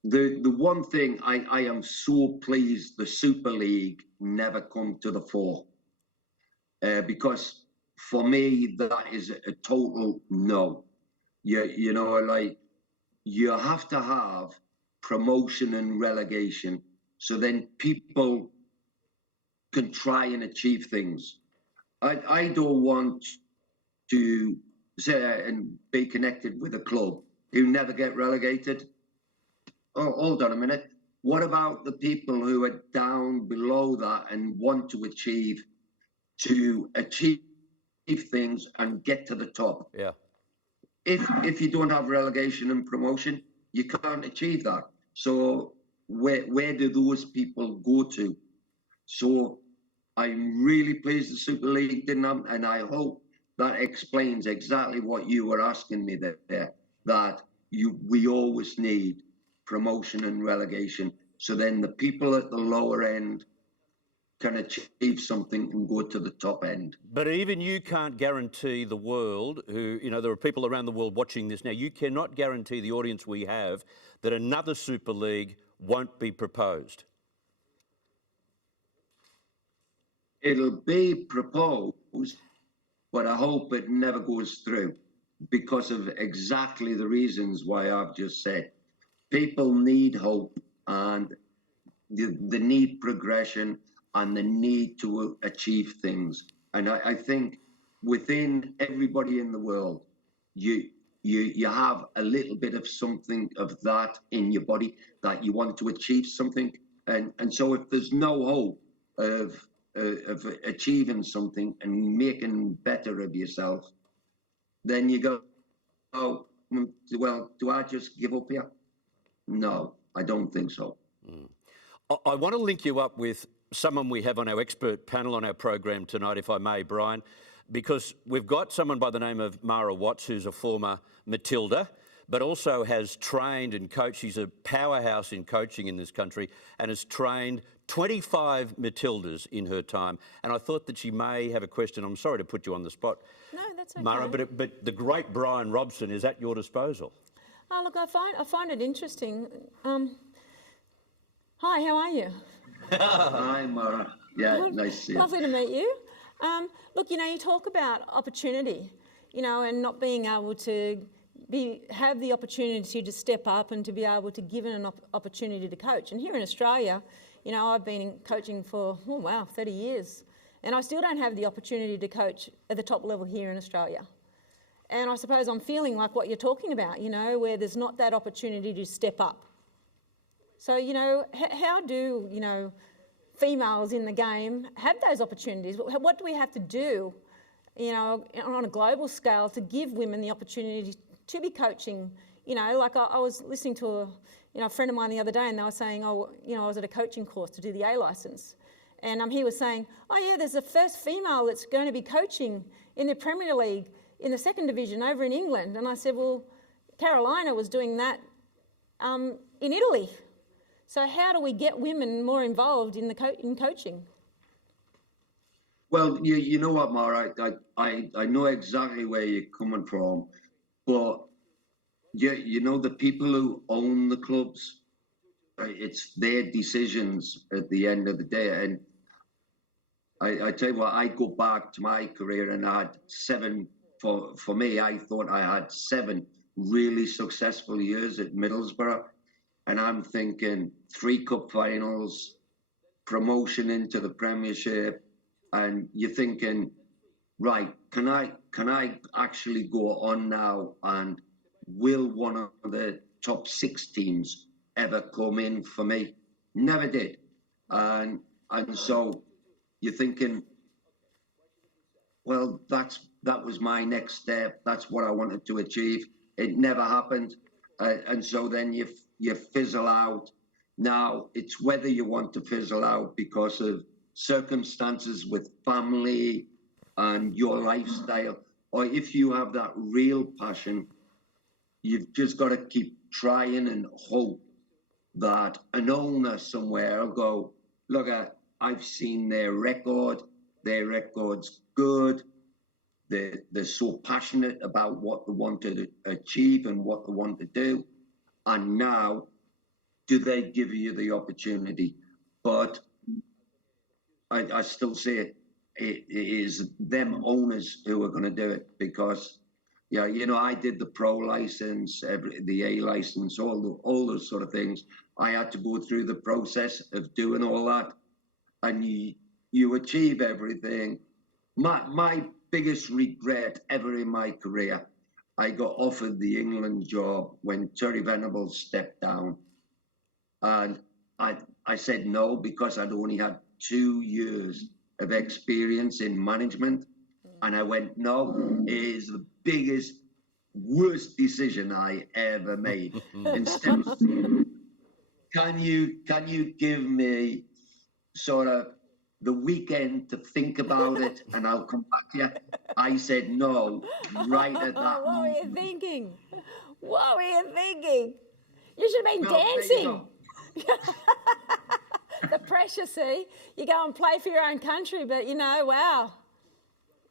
the one thing I am so pleased the Super League never come to the fore. Because for me, that is a total no. You know, like, you have to have promotion and relegation so then people can try and achieve things. I don't want to say and be connected with a club who never get relegated. Oh, hold on a minute. What about the people who are down below that and want to achieve things and get to the top? Yeah. If you don't have relegation and promotion, you can't achieve that. So where do those people go to? So I'm really pleased the Super League didn't happen, and I hope that explains exactly what you were asking me there, that we always need promotion and relegation. So then the people at the lower end can achieve something and go to the top end. But even you can't guarantee the world, who, you know, there are people around the world watching this now, you cannot guarantee the audience we have that another Super League won't be proposed. It'll be proposed, but I hope it never goes through because of exactly the reasons why I've just said. People need hope, and the need progression, and the need to achieve things. And I think within everybody in the world, you have a little bit of something of that in your body, that you want to achieve something. And so if there's no hope of achieving something and making better of yourself, then you go, oh, well, do I just give up here? No, I don't think so. I want to link you up with someone we have on our expert panel on our program tonight, if I may, Brian, because we've got someone by the name of Mara Watts, who's a former Matilda, but also has trained and coached. She's a powerhouse in coaching in this country and has trained 25 Matildas in her time. And I thought that she may have a question. I'm sorry to put you on the spot, No, that's okay. Mara, but the great Brian Robson is at your disposal. Oh, look, I find it interesting. Hi, how are you? Hi, Mara. Yeah, nice to see you. Lovely to meet you. Look, you know, you talk about opportunity, you know, and not being able to have the opportunity to step up and to be able to give an opportunity to coach. And here in Australia, you know, I've been coaching for, 30 years. And I still don't have the opportunity to coach at the top level here in Australia. And I suppose I'm feeling like what you're talking about, you know, where there's not that opportunity to step up. So, you know, how do, you know, females in the game have those opportunities? What do we have to do, you know, on a global scale to give women the opportunity to be coaching? You know, like I was listening to a friend of mine the other day, and they were saying, oh, you know, I was at a coaching course to do the A licence. And he was saying, oh yeah, there's the first female that's going to be coaching in the Premier League in the second division over in England. And I said, well, Carolina was doing that in Italy. So how do we get women more involved in in coaching? Well, you know what, Mara, I know exactly where you're coming from, but you know, the people who own the clubs, it's their decisions at the end of the day. And I tell you what, I go back to my career and I had for me, I thought I had 7 really successful years at Middlesbrough. And I'm thinking 3 cup finals, promotion into the Premiership, and you're thinking, right, can I actually go on now, and will one of the top 6 teams ever come in for me? Never did. And so you're thinking, well, that was my next step. That's what I wanted to achieve. It never happened. And so then you fizzle out. Now it's whether you want to fizzle out because of circumstances with family and your lifestyle, or if you have that real passion, you've just got to keep trying and hope that an owner somewhere will go, look, I've seen their record's good. They're so passionate about what they want to achieve and what they want to do. And now, do they give you the opportunity? But I still say it is them owners who are going to do it, because, yeah, you know, I did the pro license, the A license, all those sort of things. I had to go through the process of doing all that, and you achieve everything. My biggest regret ever in my career, I got offered the England job when Terry Venables stepped down. And I said no, because I'd only had 2 years of experience in management. And I went, no, it is the biggest, worst decision I ever made. Instead, can you give me sort of the weekend to think about it and I'll come back to you? I said no, right at that What were moment. you thinking? What were you thinking? You should have been Well, there you dancing. The pressure, see? You go and play for your own country, but you know, wow.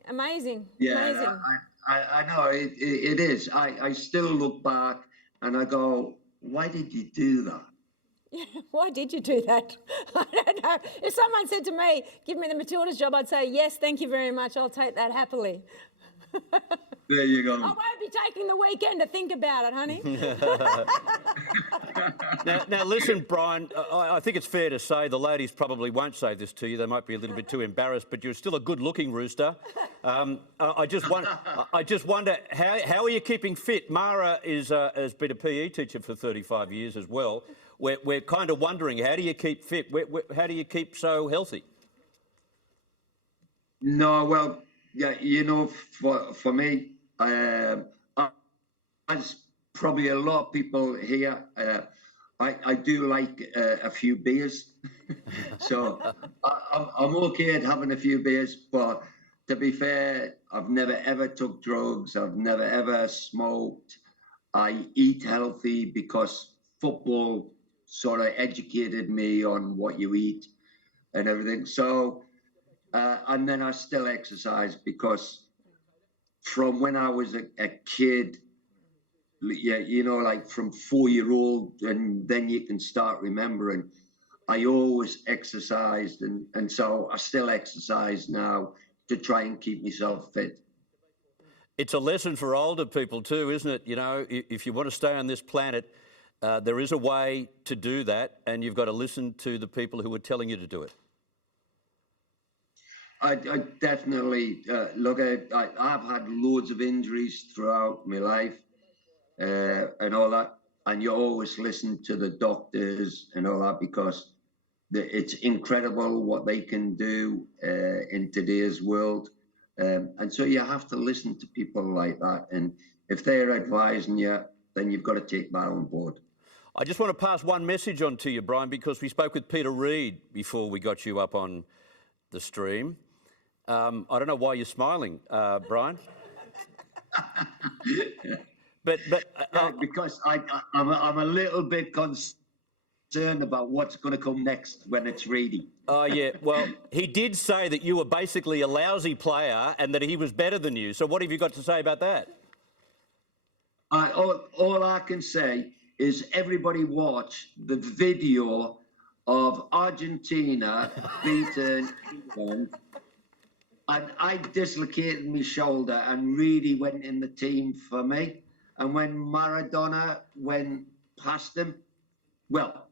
Amazing. Yeah, Amazing. I know it is. I still look back and I go, why did you do that? Yeah, why did you do that? I don't know. If someone said to me, give me the Matilda's job, I'd say, yes, thank you very much. I'll take that happily. There you go. I won't be taking the weekend to think about it, honey. Now, listen, Brian, I think it's fair to say the ladies probably won't say this to you. They might be a little bit too embarrassed, but you're still a good-looking rooster. I just wonder, how are you keeping fit? Mara has been a PE teacher for 35 years as well. We're kind of wondering, how do you keep fit? How do you keep so healthy? No, well, yeah, you know, for me, as probably a lot of people here, I do like a few beers. So I'm okay at having a few beers, but to be fair, I've never ever took drugs. I've never ever smoked. I eat healthy because football sort of educated me on what you eat and everything. So, and then I still exercise because from when I was a kid, yeah, you know, like from 4-year-old, and then you can start remembering. I always exercised, and so I still exercise now to try and keep myself fit. It's a lesson for older people too, isn't it? You know, if you want to stay on this planet, there is a way to do that, and you've got to listen to the people who are telling you to do it. I definitely look at. I've had loads of injuries throughout my life, and all that, and you always listen to the doctors and all that because it's incredible what they can do in today's world. And so you have to listen to people like that. And if they're advising you, then you've got to take that on board. I just want to pass one message on to you, Brian, because we spoke with Peter Reid before we got you up on the stream. I don't know why you're smiling, Brian. but because I'm a little bit concerned about what's going to come next when it's ready. Oh, yeah. Well, he did say that you were basically a lousy player and that he was better than you. So what have you got to say about that? All I can say is everybody watch the video of Argentina beating England. And I dislocated my shoulder and really went in the team for me. And when Maradona went past him, well,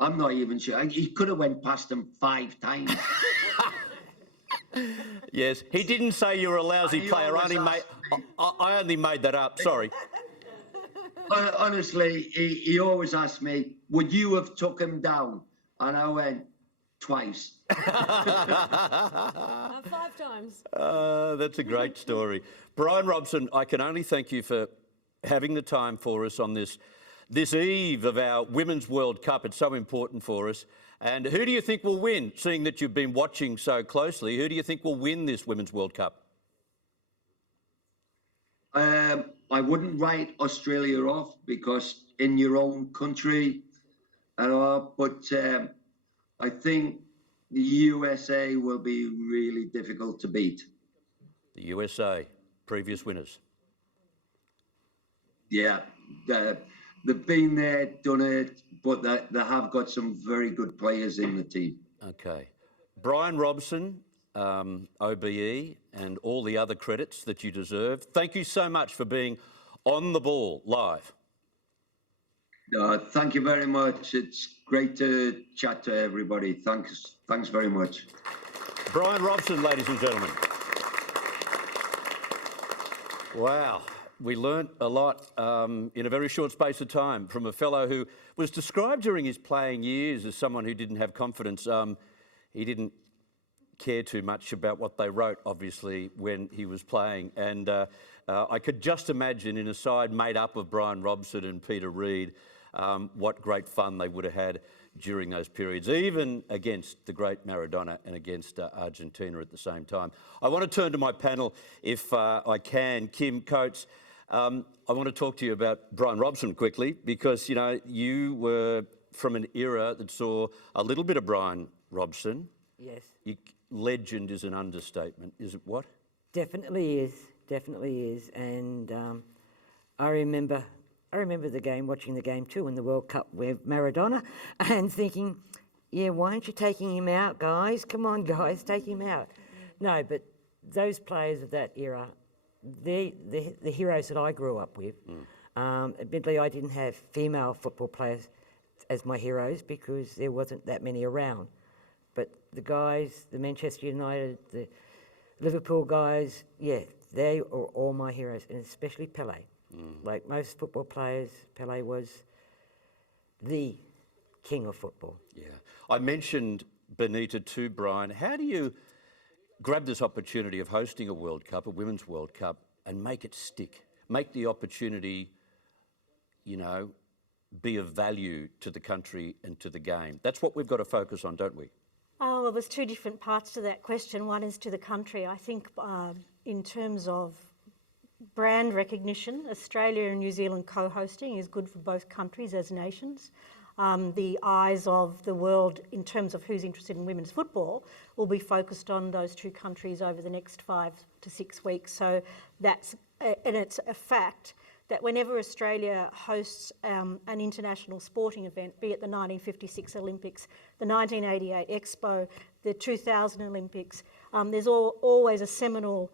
I'm not even sure. He could have went past him 5 times. Yes, he didn't say you were a lousy player. I only made that up. Sorry. Honestly, he always asked me, would you have took him down? And I went, twice. 5 times. That's a great story. Brian Robson, I can only thank you for having the time for us on this eve of our Women's World Cup. It's so important for us. And who do you think will win, seeing that you've been watching so closely? Who do you think will win this Women's World Cup? I wouldn't write Australia off because in your own country, but I think the USA will be really difficult to beat. The USA, previous winners. Yeah, they've been there, done it, but they have got some very good players in the team. Okay. Brian Robson, OBE, and all the other credits that you deserve. Thank you so much for being on the ball live. Thank you very much. It's great to chat to everybody. Thanks very much. Brian Robson, ladies and gentlemen. Wow. We learnt a lot in a very short space of time from a fellow who was described during his playing years as someone who didn't have confidence. He didn't care too much about what they wrote, obviously, when he was playing. And I could just imagine in a side made up of Brian Robson and Peter Reid, what great fun they would have had during those periods, even against the great Maradona and against Argentina at the same time. I want to turn to my panel, if I can. Kim Coates, I want to talk to you about Brian Robson quickly, because, you know, you were from an era that saw a little bit of Brian Robson. Yes. Legend is an understatement, is it what? Definitely is, definitely is. And I remember the game, watching the game too in the World Cup with Maradona, and thinking, yeah, why aren't you taking him out, guys? Come on, guys, take him out. No, but those players of that era, the heroes that I grew up with. Admittedly, I didn't have female football players as my heroes because there wasn't that many around. But the guys, the Manchester United, the Liverpool guys, yeah, they are all my heroes, and especially Pelé. Like most football players, Pelé was the king of football. Yeah. I mentioned Benita too, Brian. How do you grab this opportunity of hosting a World Cup, a Women's World Cup, and make it stick? Make the opportunity, you know, be of value to the country and to the game. That's what we've got to focus on, don't we? Oh, well, there's 2 different parts to that question. One is to the country. I think in terms of brand recognition. Australia and New Zealand co-hosting is good for both countries as nations. The eyes of the world in terms of who's interested in women's football will be focused on those two countries over the next 5 to 6 weeks. So that's, and it's a fact that whenever Australia hosts an international sporting event, be it the 1956 Olympics, the 1988 Expo, the 2000 Olympics, there's always a seminal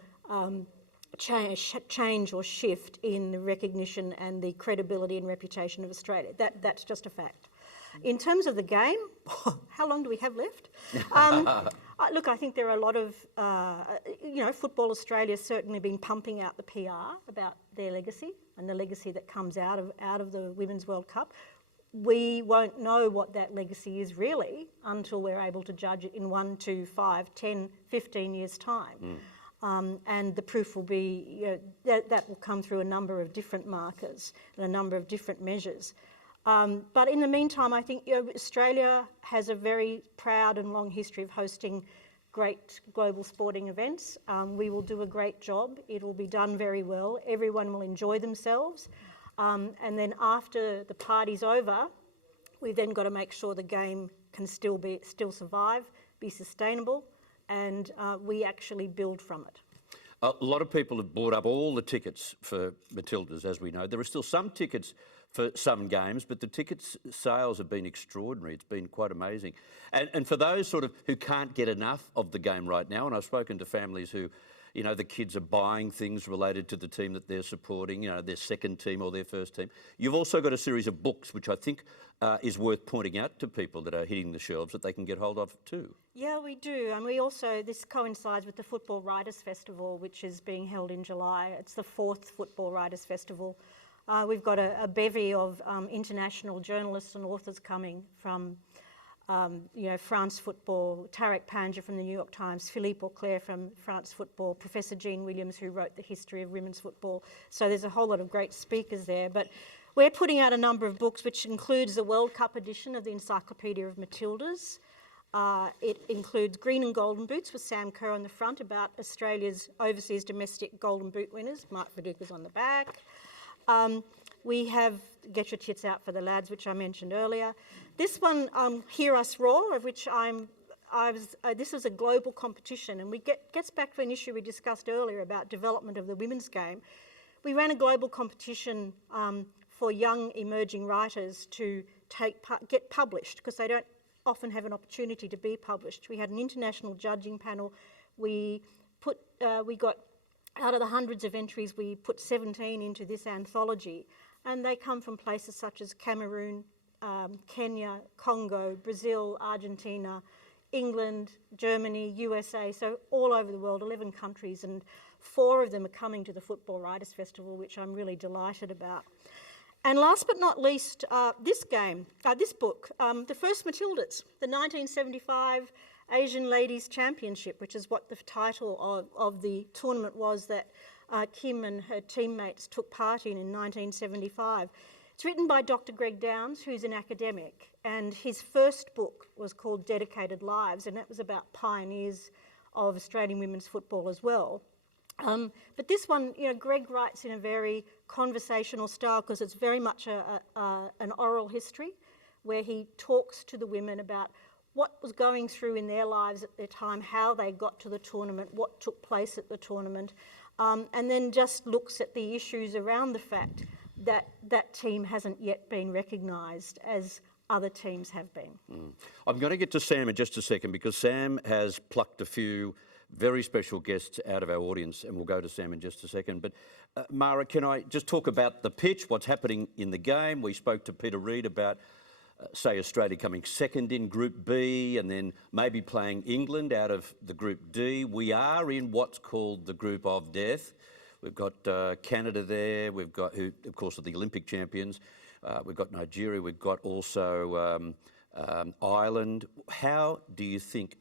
change or shift in the recognition and the credibility and reputation of Australia. That's just a fact. In terms of the game, how long do we have left? Look, I think there are a lot of, Football Australia's certainly been pumping out the PR about their legacy and the legacy that comes out of the Women's World Cup. We won't know what that legacy is really until we're able to judge it in 1, 2, 5, 10, 15 years' time. And the proof will be, that will come through a number of different markers and a number of different measures. But in the meantime, I think Australia has a very proud and long history of hosting great global sporting events. We will do a great job. It will be done very well. Everyone will enjoy themselves. And then after the party's over, we've then got to make sure the game can still survive, be sustainable, and we actually build from it. A lot of people have bought up all the tickets for Matildas, as we know. There are still some tickets for some games, but the tickets sales have been extraordinary. It's been quite amazing. And for those sort of who can't get enough of the game right now, and I've spoken to families who, the kids are buying things related to the team that they're supporting, their second team or their first team. You've also got a series of books, which I think is worth pointing out to people that are hitting the shelves that they can get hold of too. Yeah, we do. And we also, this coincides with the Football Writers' Festival, which is being held in July. It's the 4th Football Writers' Festival. We've got a bevy of international journalists and authors coming from, France Football, Tarek Panja from the New York Times, Philippe Auclair from France Football, Professor Jean Williams, who wrote the history of women's football. So there's a whole lot of great speakers there. But we're putting out a number of books, which includes the World Cup edition of the Encyclopedia of Matildas. It includes Green and Golden Boots with Sam Kerr on the front about Australia's overseas domestic Golden Boot winners. Mark Viduka's on the back. We have Get Your Tits Out for the Lads, which I mentioned earlier. This one, Hear Us Roar, of which this is a global competition, and gets back to an issue we discussed earlier about development of the women's game. We ran a global competition for young emerging writers to get published, because they don't often have an opportunity to be published. We had an international judging panel. We got, out of the hundreds of entries, we put 17 into this anthology, and they come from places such as Cameroon, Kenya, Congo, Brazil, Argentina, England, Germany, USA, so all over the world, 11 countries, and 4 of them are coming to the Football Writers' Festival, which I'm really delighted about. And last but not least, this book, The First Matildas, the 1975 Asian Ladies Championship, which is what the title of the tournament was that Kim and her teammates took part in 1975. It's written by Dr. Greg Downs, who's an academic, and his first book was called Dedicated Lives, and that was about pioneers of Australian women's football as well. But this one, Greg writes in a very conversational style, because it's very much an oral history where he talks to the women about what was going through in their lives at their time, how they got to the tournament, what took place at the tournament, and then just looks at the issues around the fact that that team hasn't yet been recognised as other teams have been. I'm going to get to Sam in just a second, because Sam has plucked a few very special guests out of our audience, and we'll go to Sam in just a second. But Mara, can I just talk about the pitch, what's happening in the game? We spoke to Peter Reid about, say, Australia coming second in Group B and then maybe playing England out of the Group D. We are in what's called the Group of Death. We've got Canada there, we've got, who of course are the Olympic champions, we've got Nigeria, we've got also Ireland. How do you think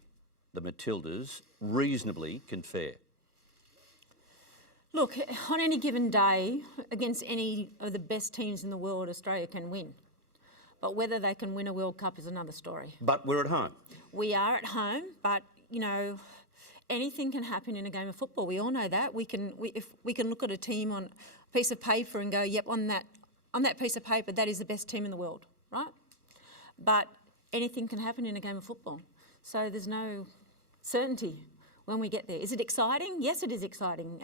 the Matildas reasonably can fare? Look, on any given day, against any of the best teams in the world, Australia can win. But whether they can win a World Cup is another story. But we're at home. We are at home, but, anything can happen in a game of football. We all know that. If we can look at a team on a piece of paper and go, yep, on that piece of paper, that is the best team in the world, right? But anything can happen in a game of football. So there's no certainty when we get there. Is it exciting? Yes, it is exciting.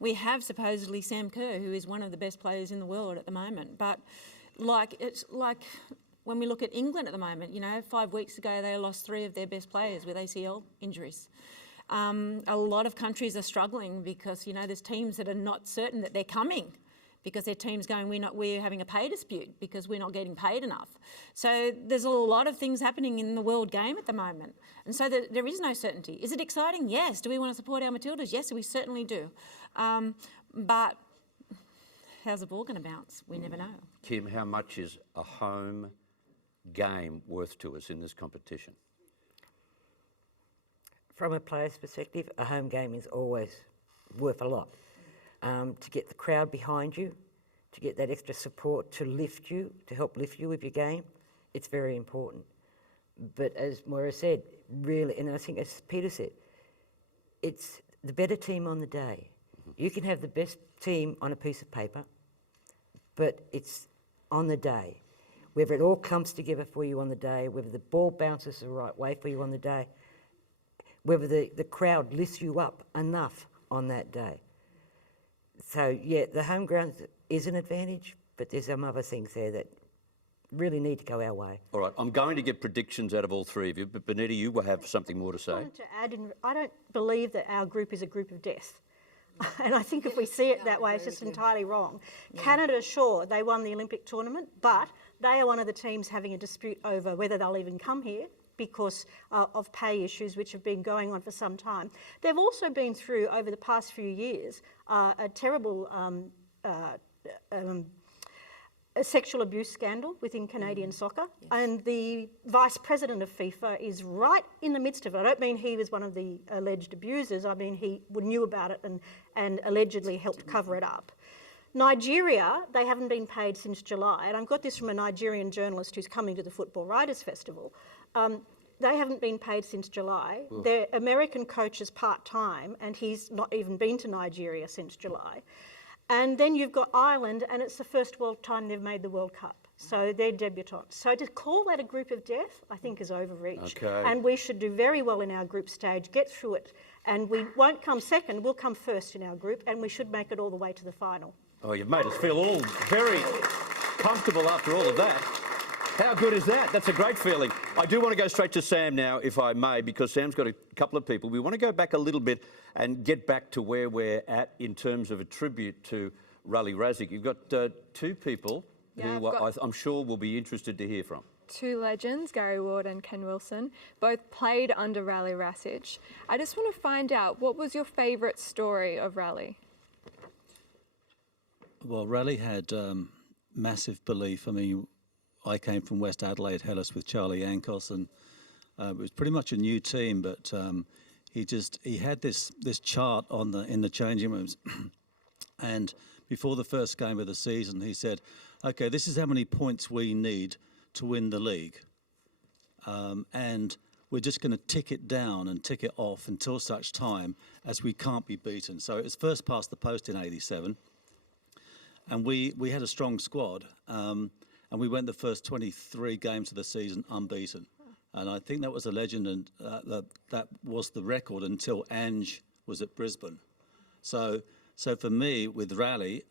We have supposedly Sam Kerr, who is one of the best players in the world at the moment. But it's like when we look at England at the moment, 5 weeks ago they lost 3 of their best players with ACL injuries. A lot of countries are struggling because, there's teams that are not certain that they're coming because their team's going, we're having a pay dispute because we're not getting paid enough. So there's a lot of things happening in the world game at the moment. And so there is no certainty. Is it exciting? Yes. Do we want to support our Matildas? Yes, we certainly do. But how's the ball going to bounce? We never know. Kim, how much is a home game worth to us in this competition? From a player's perspective, a home game is always worth a lot. To get the crowd behind you, to get that extra support to lift you, to help lift you with your game, it's very important. But as Moira said, really, and I think as Peter said, it's the better team on the day. You can have the best team on a piece of paper, but it's on the day. Whether it all comes together for you on the day, whether the ball bounces the right way for you on the day, whether the crowd lifts you up enough on that day. So, yeah, the home ground is an advantage, but there's some other things there that really need to go our way. All right, I'm going to get predictions out of all 3 of you, but Benita, you will have something more to say. I wanted to add I don't believe that our group is a group of death. And I think if we see it that way, it's just entirely wrong. Yeah. Canada, sure, they won the Olympic tournament, but they are one of the teams having a dispute over whether they'll even come here because of pay issues which have been going on for some time. They've also been through, over the past few years, a terrible a sexual abuse scandal within Canadian soccer, and the vice president of FIFA is right in the midst of it. I don't mean he was one of the alleged abusers, I mean he knew about it and allegedly helped cover it up. Nigeria, they haven't been paid since July, and I've got this from a Nigerian journalist who's coming to the Football Writers' Festival. They haven't been paid since July. Their American coach is part-time, and he's not even been to Nigeria since July. And then you've got Ireland, and it's the first time they've made the World Cup. So they're debutantes. So to call that a group of death, I think is overreach. Okay. And we should do very well in our group stage, get through it, and we won't come second, we'll come first in our group, and we should make it all the way to the final. Oh, you've made us feel all very comfortable after all of that. How good is that? That's a great feeling. I do want to go straight to Sam now, if I may, because Sam's got a couple of people. We want to go back a little bit and get back to where we're at in terms of a tribute to Rale Rasic. You've got 2 people who I'm sure will be interested to hear from. 2 legends, Gary Ward and Ken Wilson, both played under Rale Rasic. I just want to find out, what was your favourite story of Rale? Well, Rale had massive belief. I mean, I came from West Adelaide, Hellas, with Charlie Ankos, and it was pretty much a new team. But he had this chart in the changing rooms, and before the first game of the season, he said, "Okay, this is how many points we need to win the league, and we're just going to tick it down and tick it off until such time as we can't be beaten." So it was first past the post in '87, and we had a strong squad. And we went the first 23 games of the season unbeaten. And I think that was a legend, and that was the record until Ange was at Brisbane. So for me, with Rale,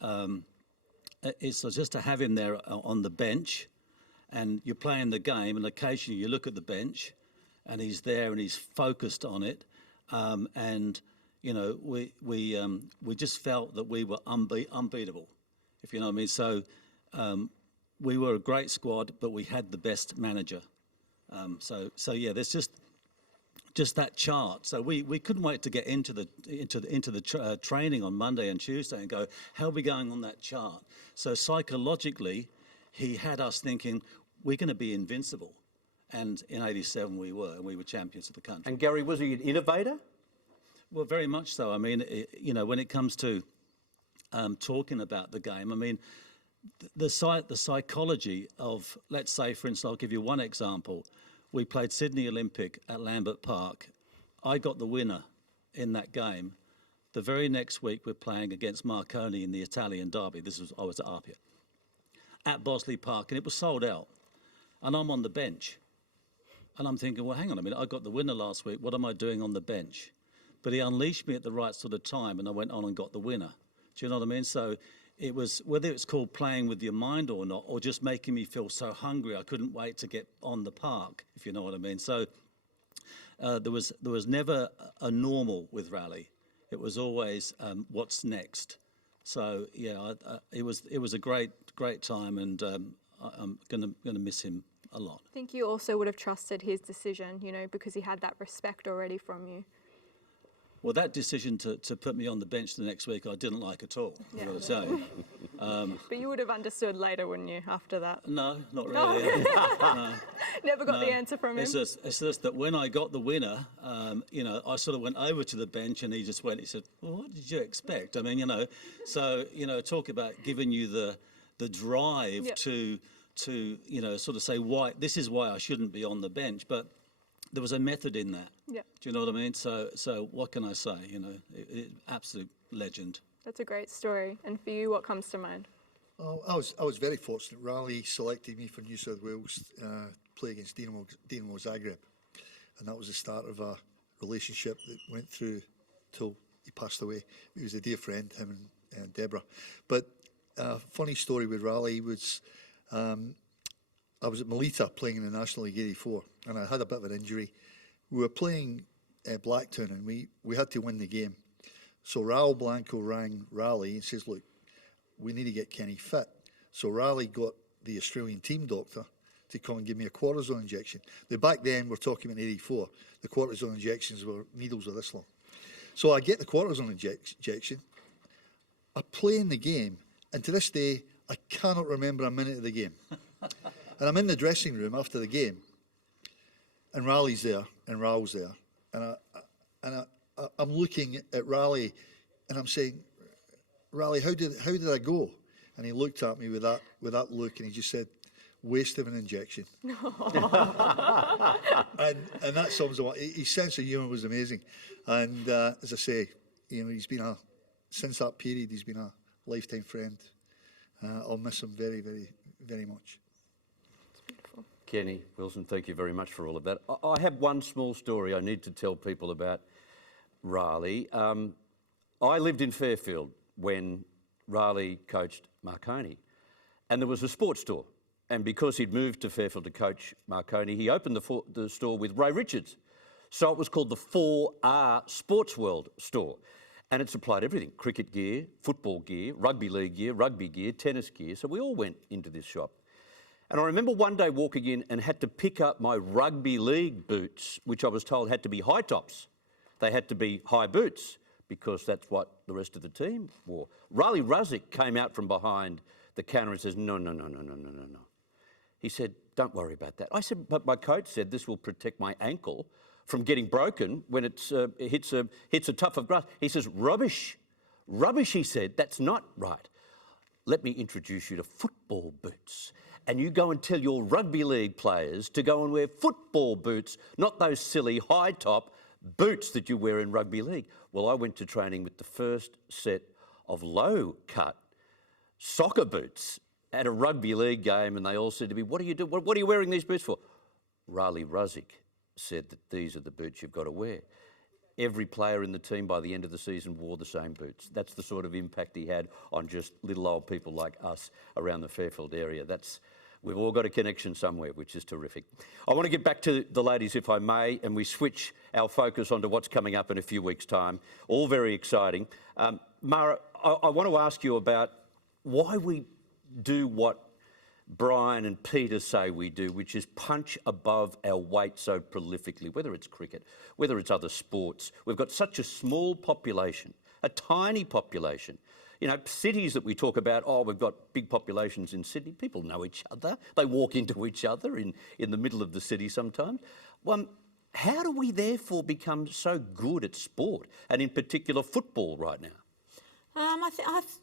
it's just to have him there on the bench, and you're playing the game, and occasionally you look at the bench, and he's there and he's focused on it. And we just felt that we were unbeatable, if you know what I mean. So. We were a great squad, but we had the best manager. So yeah, there's just that chart. So we couldn't wait to get into the training on Monday and Tuesday and go, how are we going on that chart? So psychologically, he had us thinking we're going to be invincible, and in '87 we were, and we were champions of the country. And Gary, was he an innovator? Well, very much so. I mean, when it comes to talking about the game, I mean. The psychology of, let's say, for instance, I'll give you one example. We played Sydney Olympic at Lambert Park I got the winner in that game. The very next week, we're playing against Marconi in the Italian derby. I was at Apia, at Bosley Park, and it was sold out. And I'm on the bench. And I'm thinking, well, hang on a minute, I got the winner last week. What am I doing on the bench? But he unleashed me at the right sort of time, and I went on and got the winner. Do you know what I mean? So it was, whether it's called playing with your mind or not, or just making me feel so hungry I couldn't wait to get on the park, if you know what I mean. So there was never a normal with rally. It was always what's next. So yeah, it was a great time, and I'm gonna miss him a lot. I think you also would have trusted his decision, you know, because he had that respect already from you. Well, that decision to put me on the bench the next week, I didn't like at all, Yeah. I've got to say. But you would have understood later, wouldn't you, after that? No, not really. No. Never got No. the answer from him. It's just that when I got the winner, you know, I sort of went over to the bench and he said, well, what did you expect? I mean, you know, so, you know, talk about giving you the drive Yep. to, you know, sort of say, this is why I shouldn't be on the bench. But there was a method in that. Yep. Do you know what I mean? So what can I say? You know, absolute legend. That's a great story. And for you, what comes to mind? Oh, I was very fortunate. Raleigh selected me for New South Wales to play against Dinamo Zagreb, and that was the start of a relationship that went through till he passed away. He was a dear friend, him and Deborah. But a funny story with Raleigh was I was at Melita playing in the National League '84, and I had a bit of an injury. We were playing Blacktown, and we had to win the game. So Raul Blanco rang Raleigh and says, look, we need to get Kenny fit. So Raleigh got the Australian team doctor to come and give me a cortisone injection. Now, back then, we're talking about '84, the cortisone injections were, needles were this long. So I get the cortisone injection, I play in the game, and to this day, I cannot remember a minute of the game. And I'm in the dressing room after the game, and Raleigh's there, and Raul's there, and I'm looking at Raleigh, and I'm saying, Raleigh, how did I go? And he looked at me with that look, and he just said, waste of an injection. and that sums him up. His sense of humour was amazing, and as I say, you know, since that period, he's been a lifetime friend. I'll miss him very, very, very much. Kenny Wilson, thank you very much for all of that. I have one small story I need to tell people about Raleigh. I lived in Fairfield when Raleigh coached Marconi, and there was a sports store. And because he'd moved to Fairfield to coach Marconi, he opened the store with Ray Richards. So it was called the 4R Sports World store. And it supplied everything: cricket gear, football gear, rugby league gear, rugby gear, tennis gear. So we all went into this shop. And I remember one day walking in and had to pick up my rugby league boots, which I was told had to be high tops. They had to be high boots because that's what the rest of the team wore. Rale Rasic came out from behind the counter and says, no. He said, don't worry about that. I said, but my coach said this will protect my ankle from getting broken when it hits a tuft of grass. He says, rubbish, he said, that's not right. Let me introduce you to football boots. And you go and tell your rugby league players to go and wear football boots, not those silly high-top boots that you wear in rugby league. Well, I went to training with the first set of low-cut soccer boots at a rugby league game, and they all said to me, what are you doing? What are you wearing these boots for? Rale Rasic said that these are the boots you've got to wear. Every player in the team by the end of the season wore the same boots. That's the sort of impact he had on just little old people like us around the Fairfield area. We've all got a connection somewhere, which is terrific. I want to get back to the ladies, if I may, and we switch our focus onto what's coming up in a few weeks' time. All very exciting. Mara, I want to ask you about why we do what Brian and Peter say we do, which is punch above our weight so prolifically, whether it's cricket, whether it's other sports. We've got such a small population, a tiny population. You know, cities that we talk about, we've got big populations in Sydney. People know each other. They walk into each other in the middle of the city sometimes. How do we therefore become so good at sport, and in particular football right now?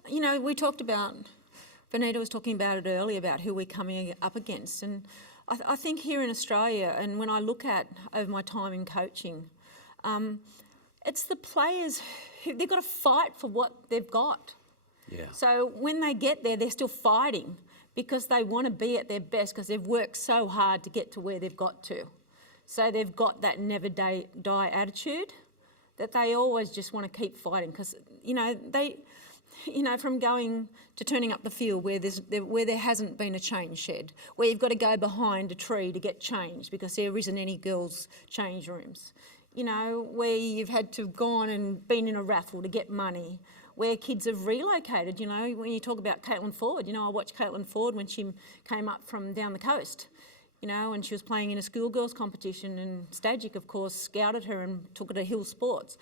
You know, we talked about, Benita was talking about it earlier, about who we're coming up against. And I think here in Australia, and when I look at over my time in coaching, It's the players who they've got to fight for what they've got. Yeah. So when they get there, they're still fighting because they want to be at their best because they've worked so hard to get to where they've got to. So they've got that never die attitude that they always just want to keep fighting because, from going to turning up the field where there hasn't been a change shed, where you've got to go behind a tree to get changed because there isn't any girls' change rooms, where you've had to have gone and been in a raffle to get money, where kids have relocated, when you talk about Caitlin Ford, I watched Caitlin Ford when she came up from down the coast, and she was playing in a schoolgirls competition and Stagic, of course, scouted her and took her to Hill Sports.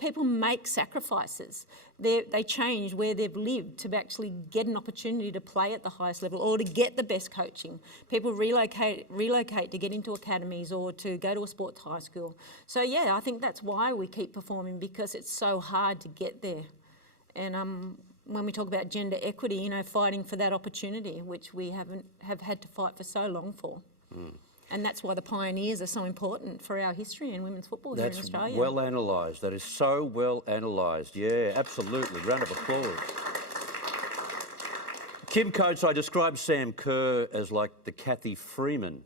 People make sacrifices. They change where they've lived to actually get an opportunity to play at the highest level or to get the best coaching. People relocate to get into academies or to go to a sports high school. So, yeah, I think that's why we keep performing because it's so hard to get there. And when we talk about gender equity, fighting for that opportunity, which we have had to fight for so long for. Mm. And that's why the pioneers are so important for our history in women's football here in Australia. That's well analysed. That is so well analysed. Yeah, absolutely. Round of applause. Kim Coates, I described Sam Kerr as like the Kathy Freeman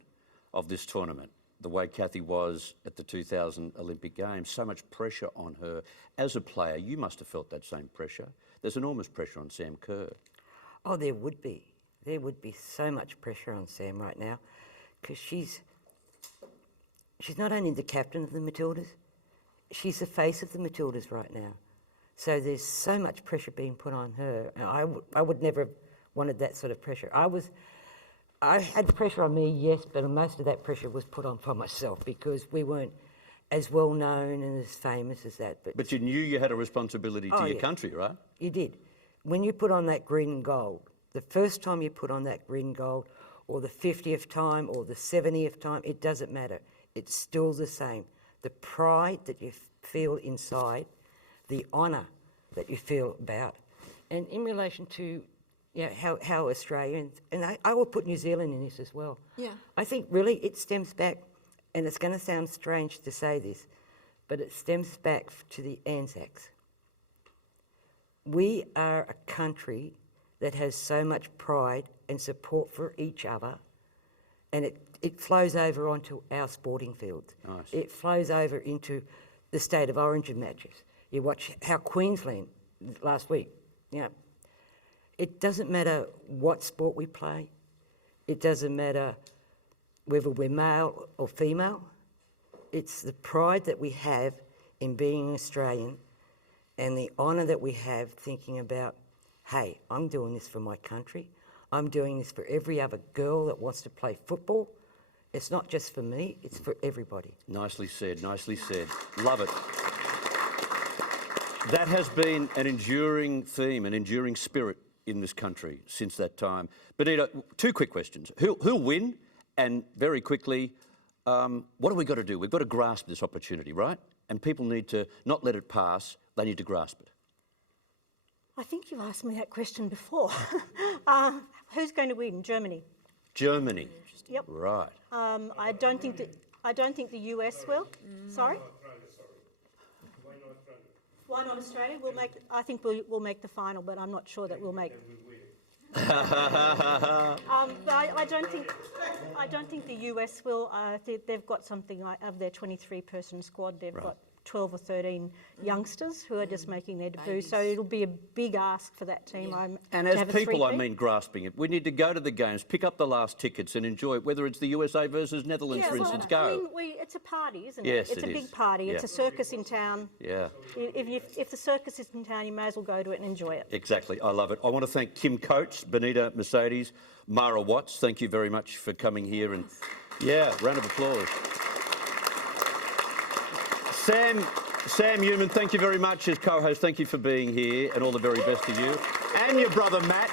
of this tournament, the way Kathy was at the 2000 Olympic Games. So much pressure on her. As a player, you must have felt that same pressure. There's enormous pressure on Sam Kerr. Oh, there would be. There would be so much pressure on Sam right now because she's not only the captain of the Matildas, she's the face of the Matildas right now. So there's so much pressure being put on her. I would never have wanted that sort of pressure. I had pressure on me, yes, but most of that pressure was put on for myself because we weren't as well known and as famous as that. But you knew you had a responsibility to your country, right? You did. When you put on that green and gold, the first time you put on that green and gold, or the 50th time, or the 70th time, it doesn't matter. It's still the same. The pride that you feel inside, the honour that you feel about. And in relation to how Australia, and I will put New Zealand in this as well. Yeah. I think really it stems back, and it's going to sound strange to say this, but it stems back to the Anzacs. We are a country that has so much pride and support for each other, and it flows over onto our sporting fields. Nice. It flows over into the State of Origin matches. You watch how Queensland last week, it doesn't matter what sport we play. It doesn't matter whether we're male or female. It's the pride that we have in being Australian and the honour that we have thinking about, hey, I'm doing this for my country. I'm doing this for every other girl that wants to play football. It's not just for me, it's for everybody. Nicely said, nicely said. Love it. That has been an enduring theme, an enduring spirit in this country since that time. Benita, two quick questions. Who'll win? And very quickly, what have we got to do? We've got to grasp this opportunity, right? And people need to not let it pass, they need to grasp it. I think you asked me that question before. Who's going to win? Germany. Germany. Yep. Right. I don't think the US will. Sorry. Why not Australia? I think we'll make the final, but I'm not sure that we'll make. But I don't think the US will. They've got something like, of their 23-person squad, they've got 12 or 13 youngsters who are just making their debut. So it'll be a big ask for that team. And as people, I mean grasping it. We need to go to the games, pick up the last tickets and enjoy it, whether it's the USA versus Netherlands, for instance, go. I mean, it's a party, isn't it? Yes, it's a big party. It's a circus in town. Yeah. If the circus is in town, you may as well go to it and enjoy it. Exactly. I love it. I want to thank Kim Coates, Benita Mercedes, Mara Watts. Thank you very much for coming here. And round of applause. Sam Newman, thank you very much as co-host. Thank you for being here and all the very best to you. And your brother Matt.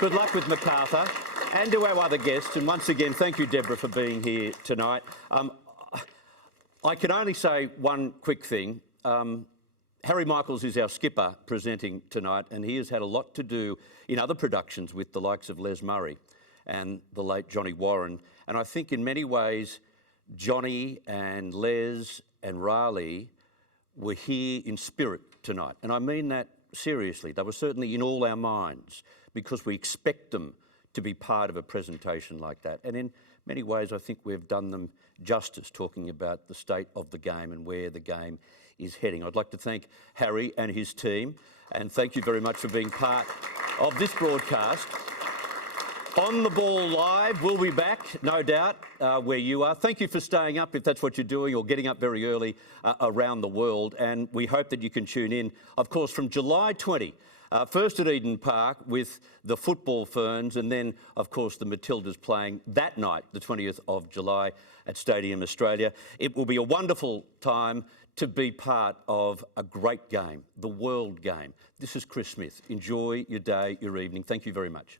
Good luck with MacArthur. And to our other guests. And once again, thank you, Deborah, for being here tonight. I can only say one quick thing. Harry Michaels is our skipper presenting tonight, and he has had a lot to do in other productions with the likes of Les Murray and the late Johnny Warren. And I think in many ways, Johnny and Les and Rale were here in spirit tonight, and I mean that seriously. They were certainly in all our minds because we expect them to be part of a presentation like that. And in many ways, I think we've done them justice, talking about the state of the game and where the game is heading. I'd like to thank Harry and his team, and thank you very much for being part of this broadcast. On the Ball Live, we'll be back, no doubt, where you are. Thank you for staying up, if that's what you're doing, or getting up very early around the world. And we hope that you can tune in, of course, from July 20, first at Eden Park with the Football Ferns, and then, of course, the Matildas playing that night, the 20th of July, at Stadium Australia. It will be a wonderful time to be part of a great game, the World Game. This is Chris Smith. Enjoy your day, your evening. Thank you very much.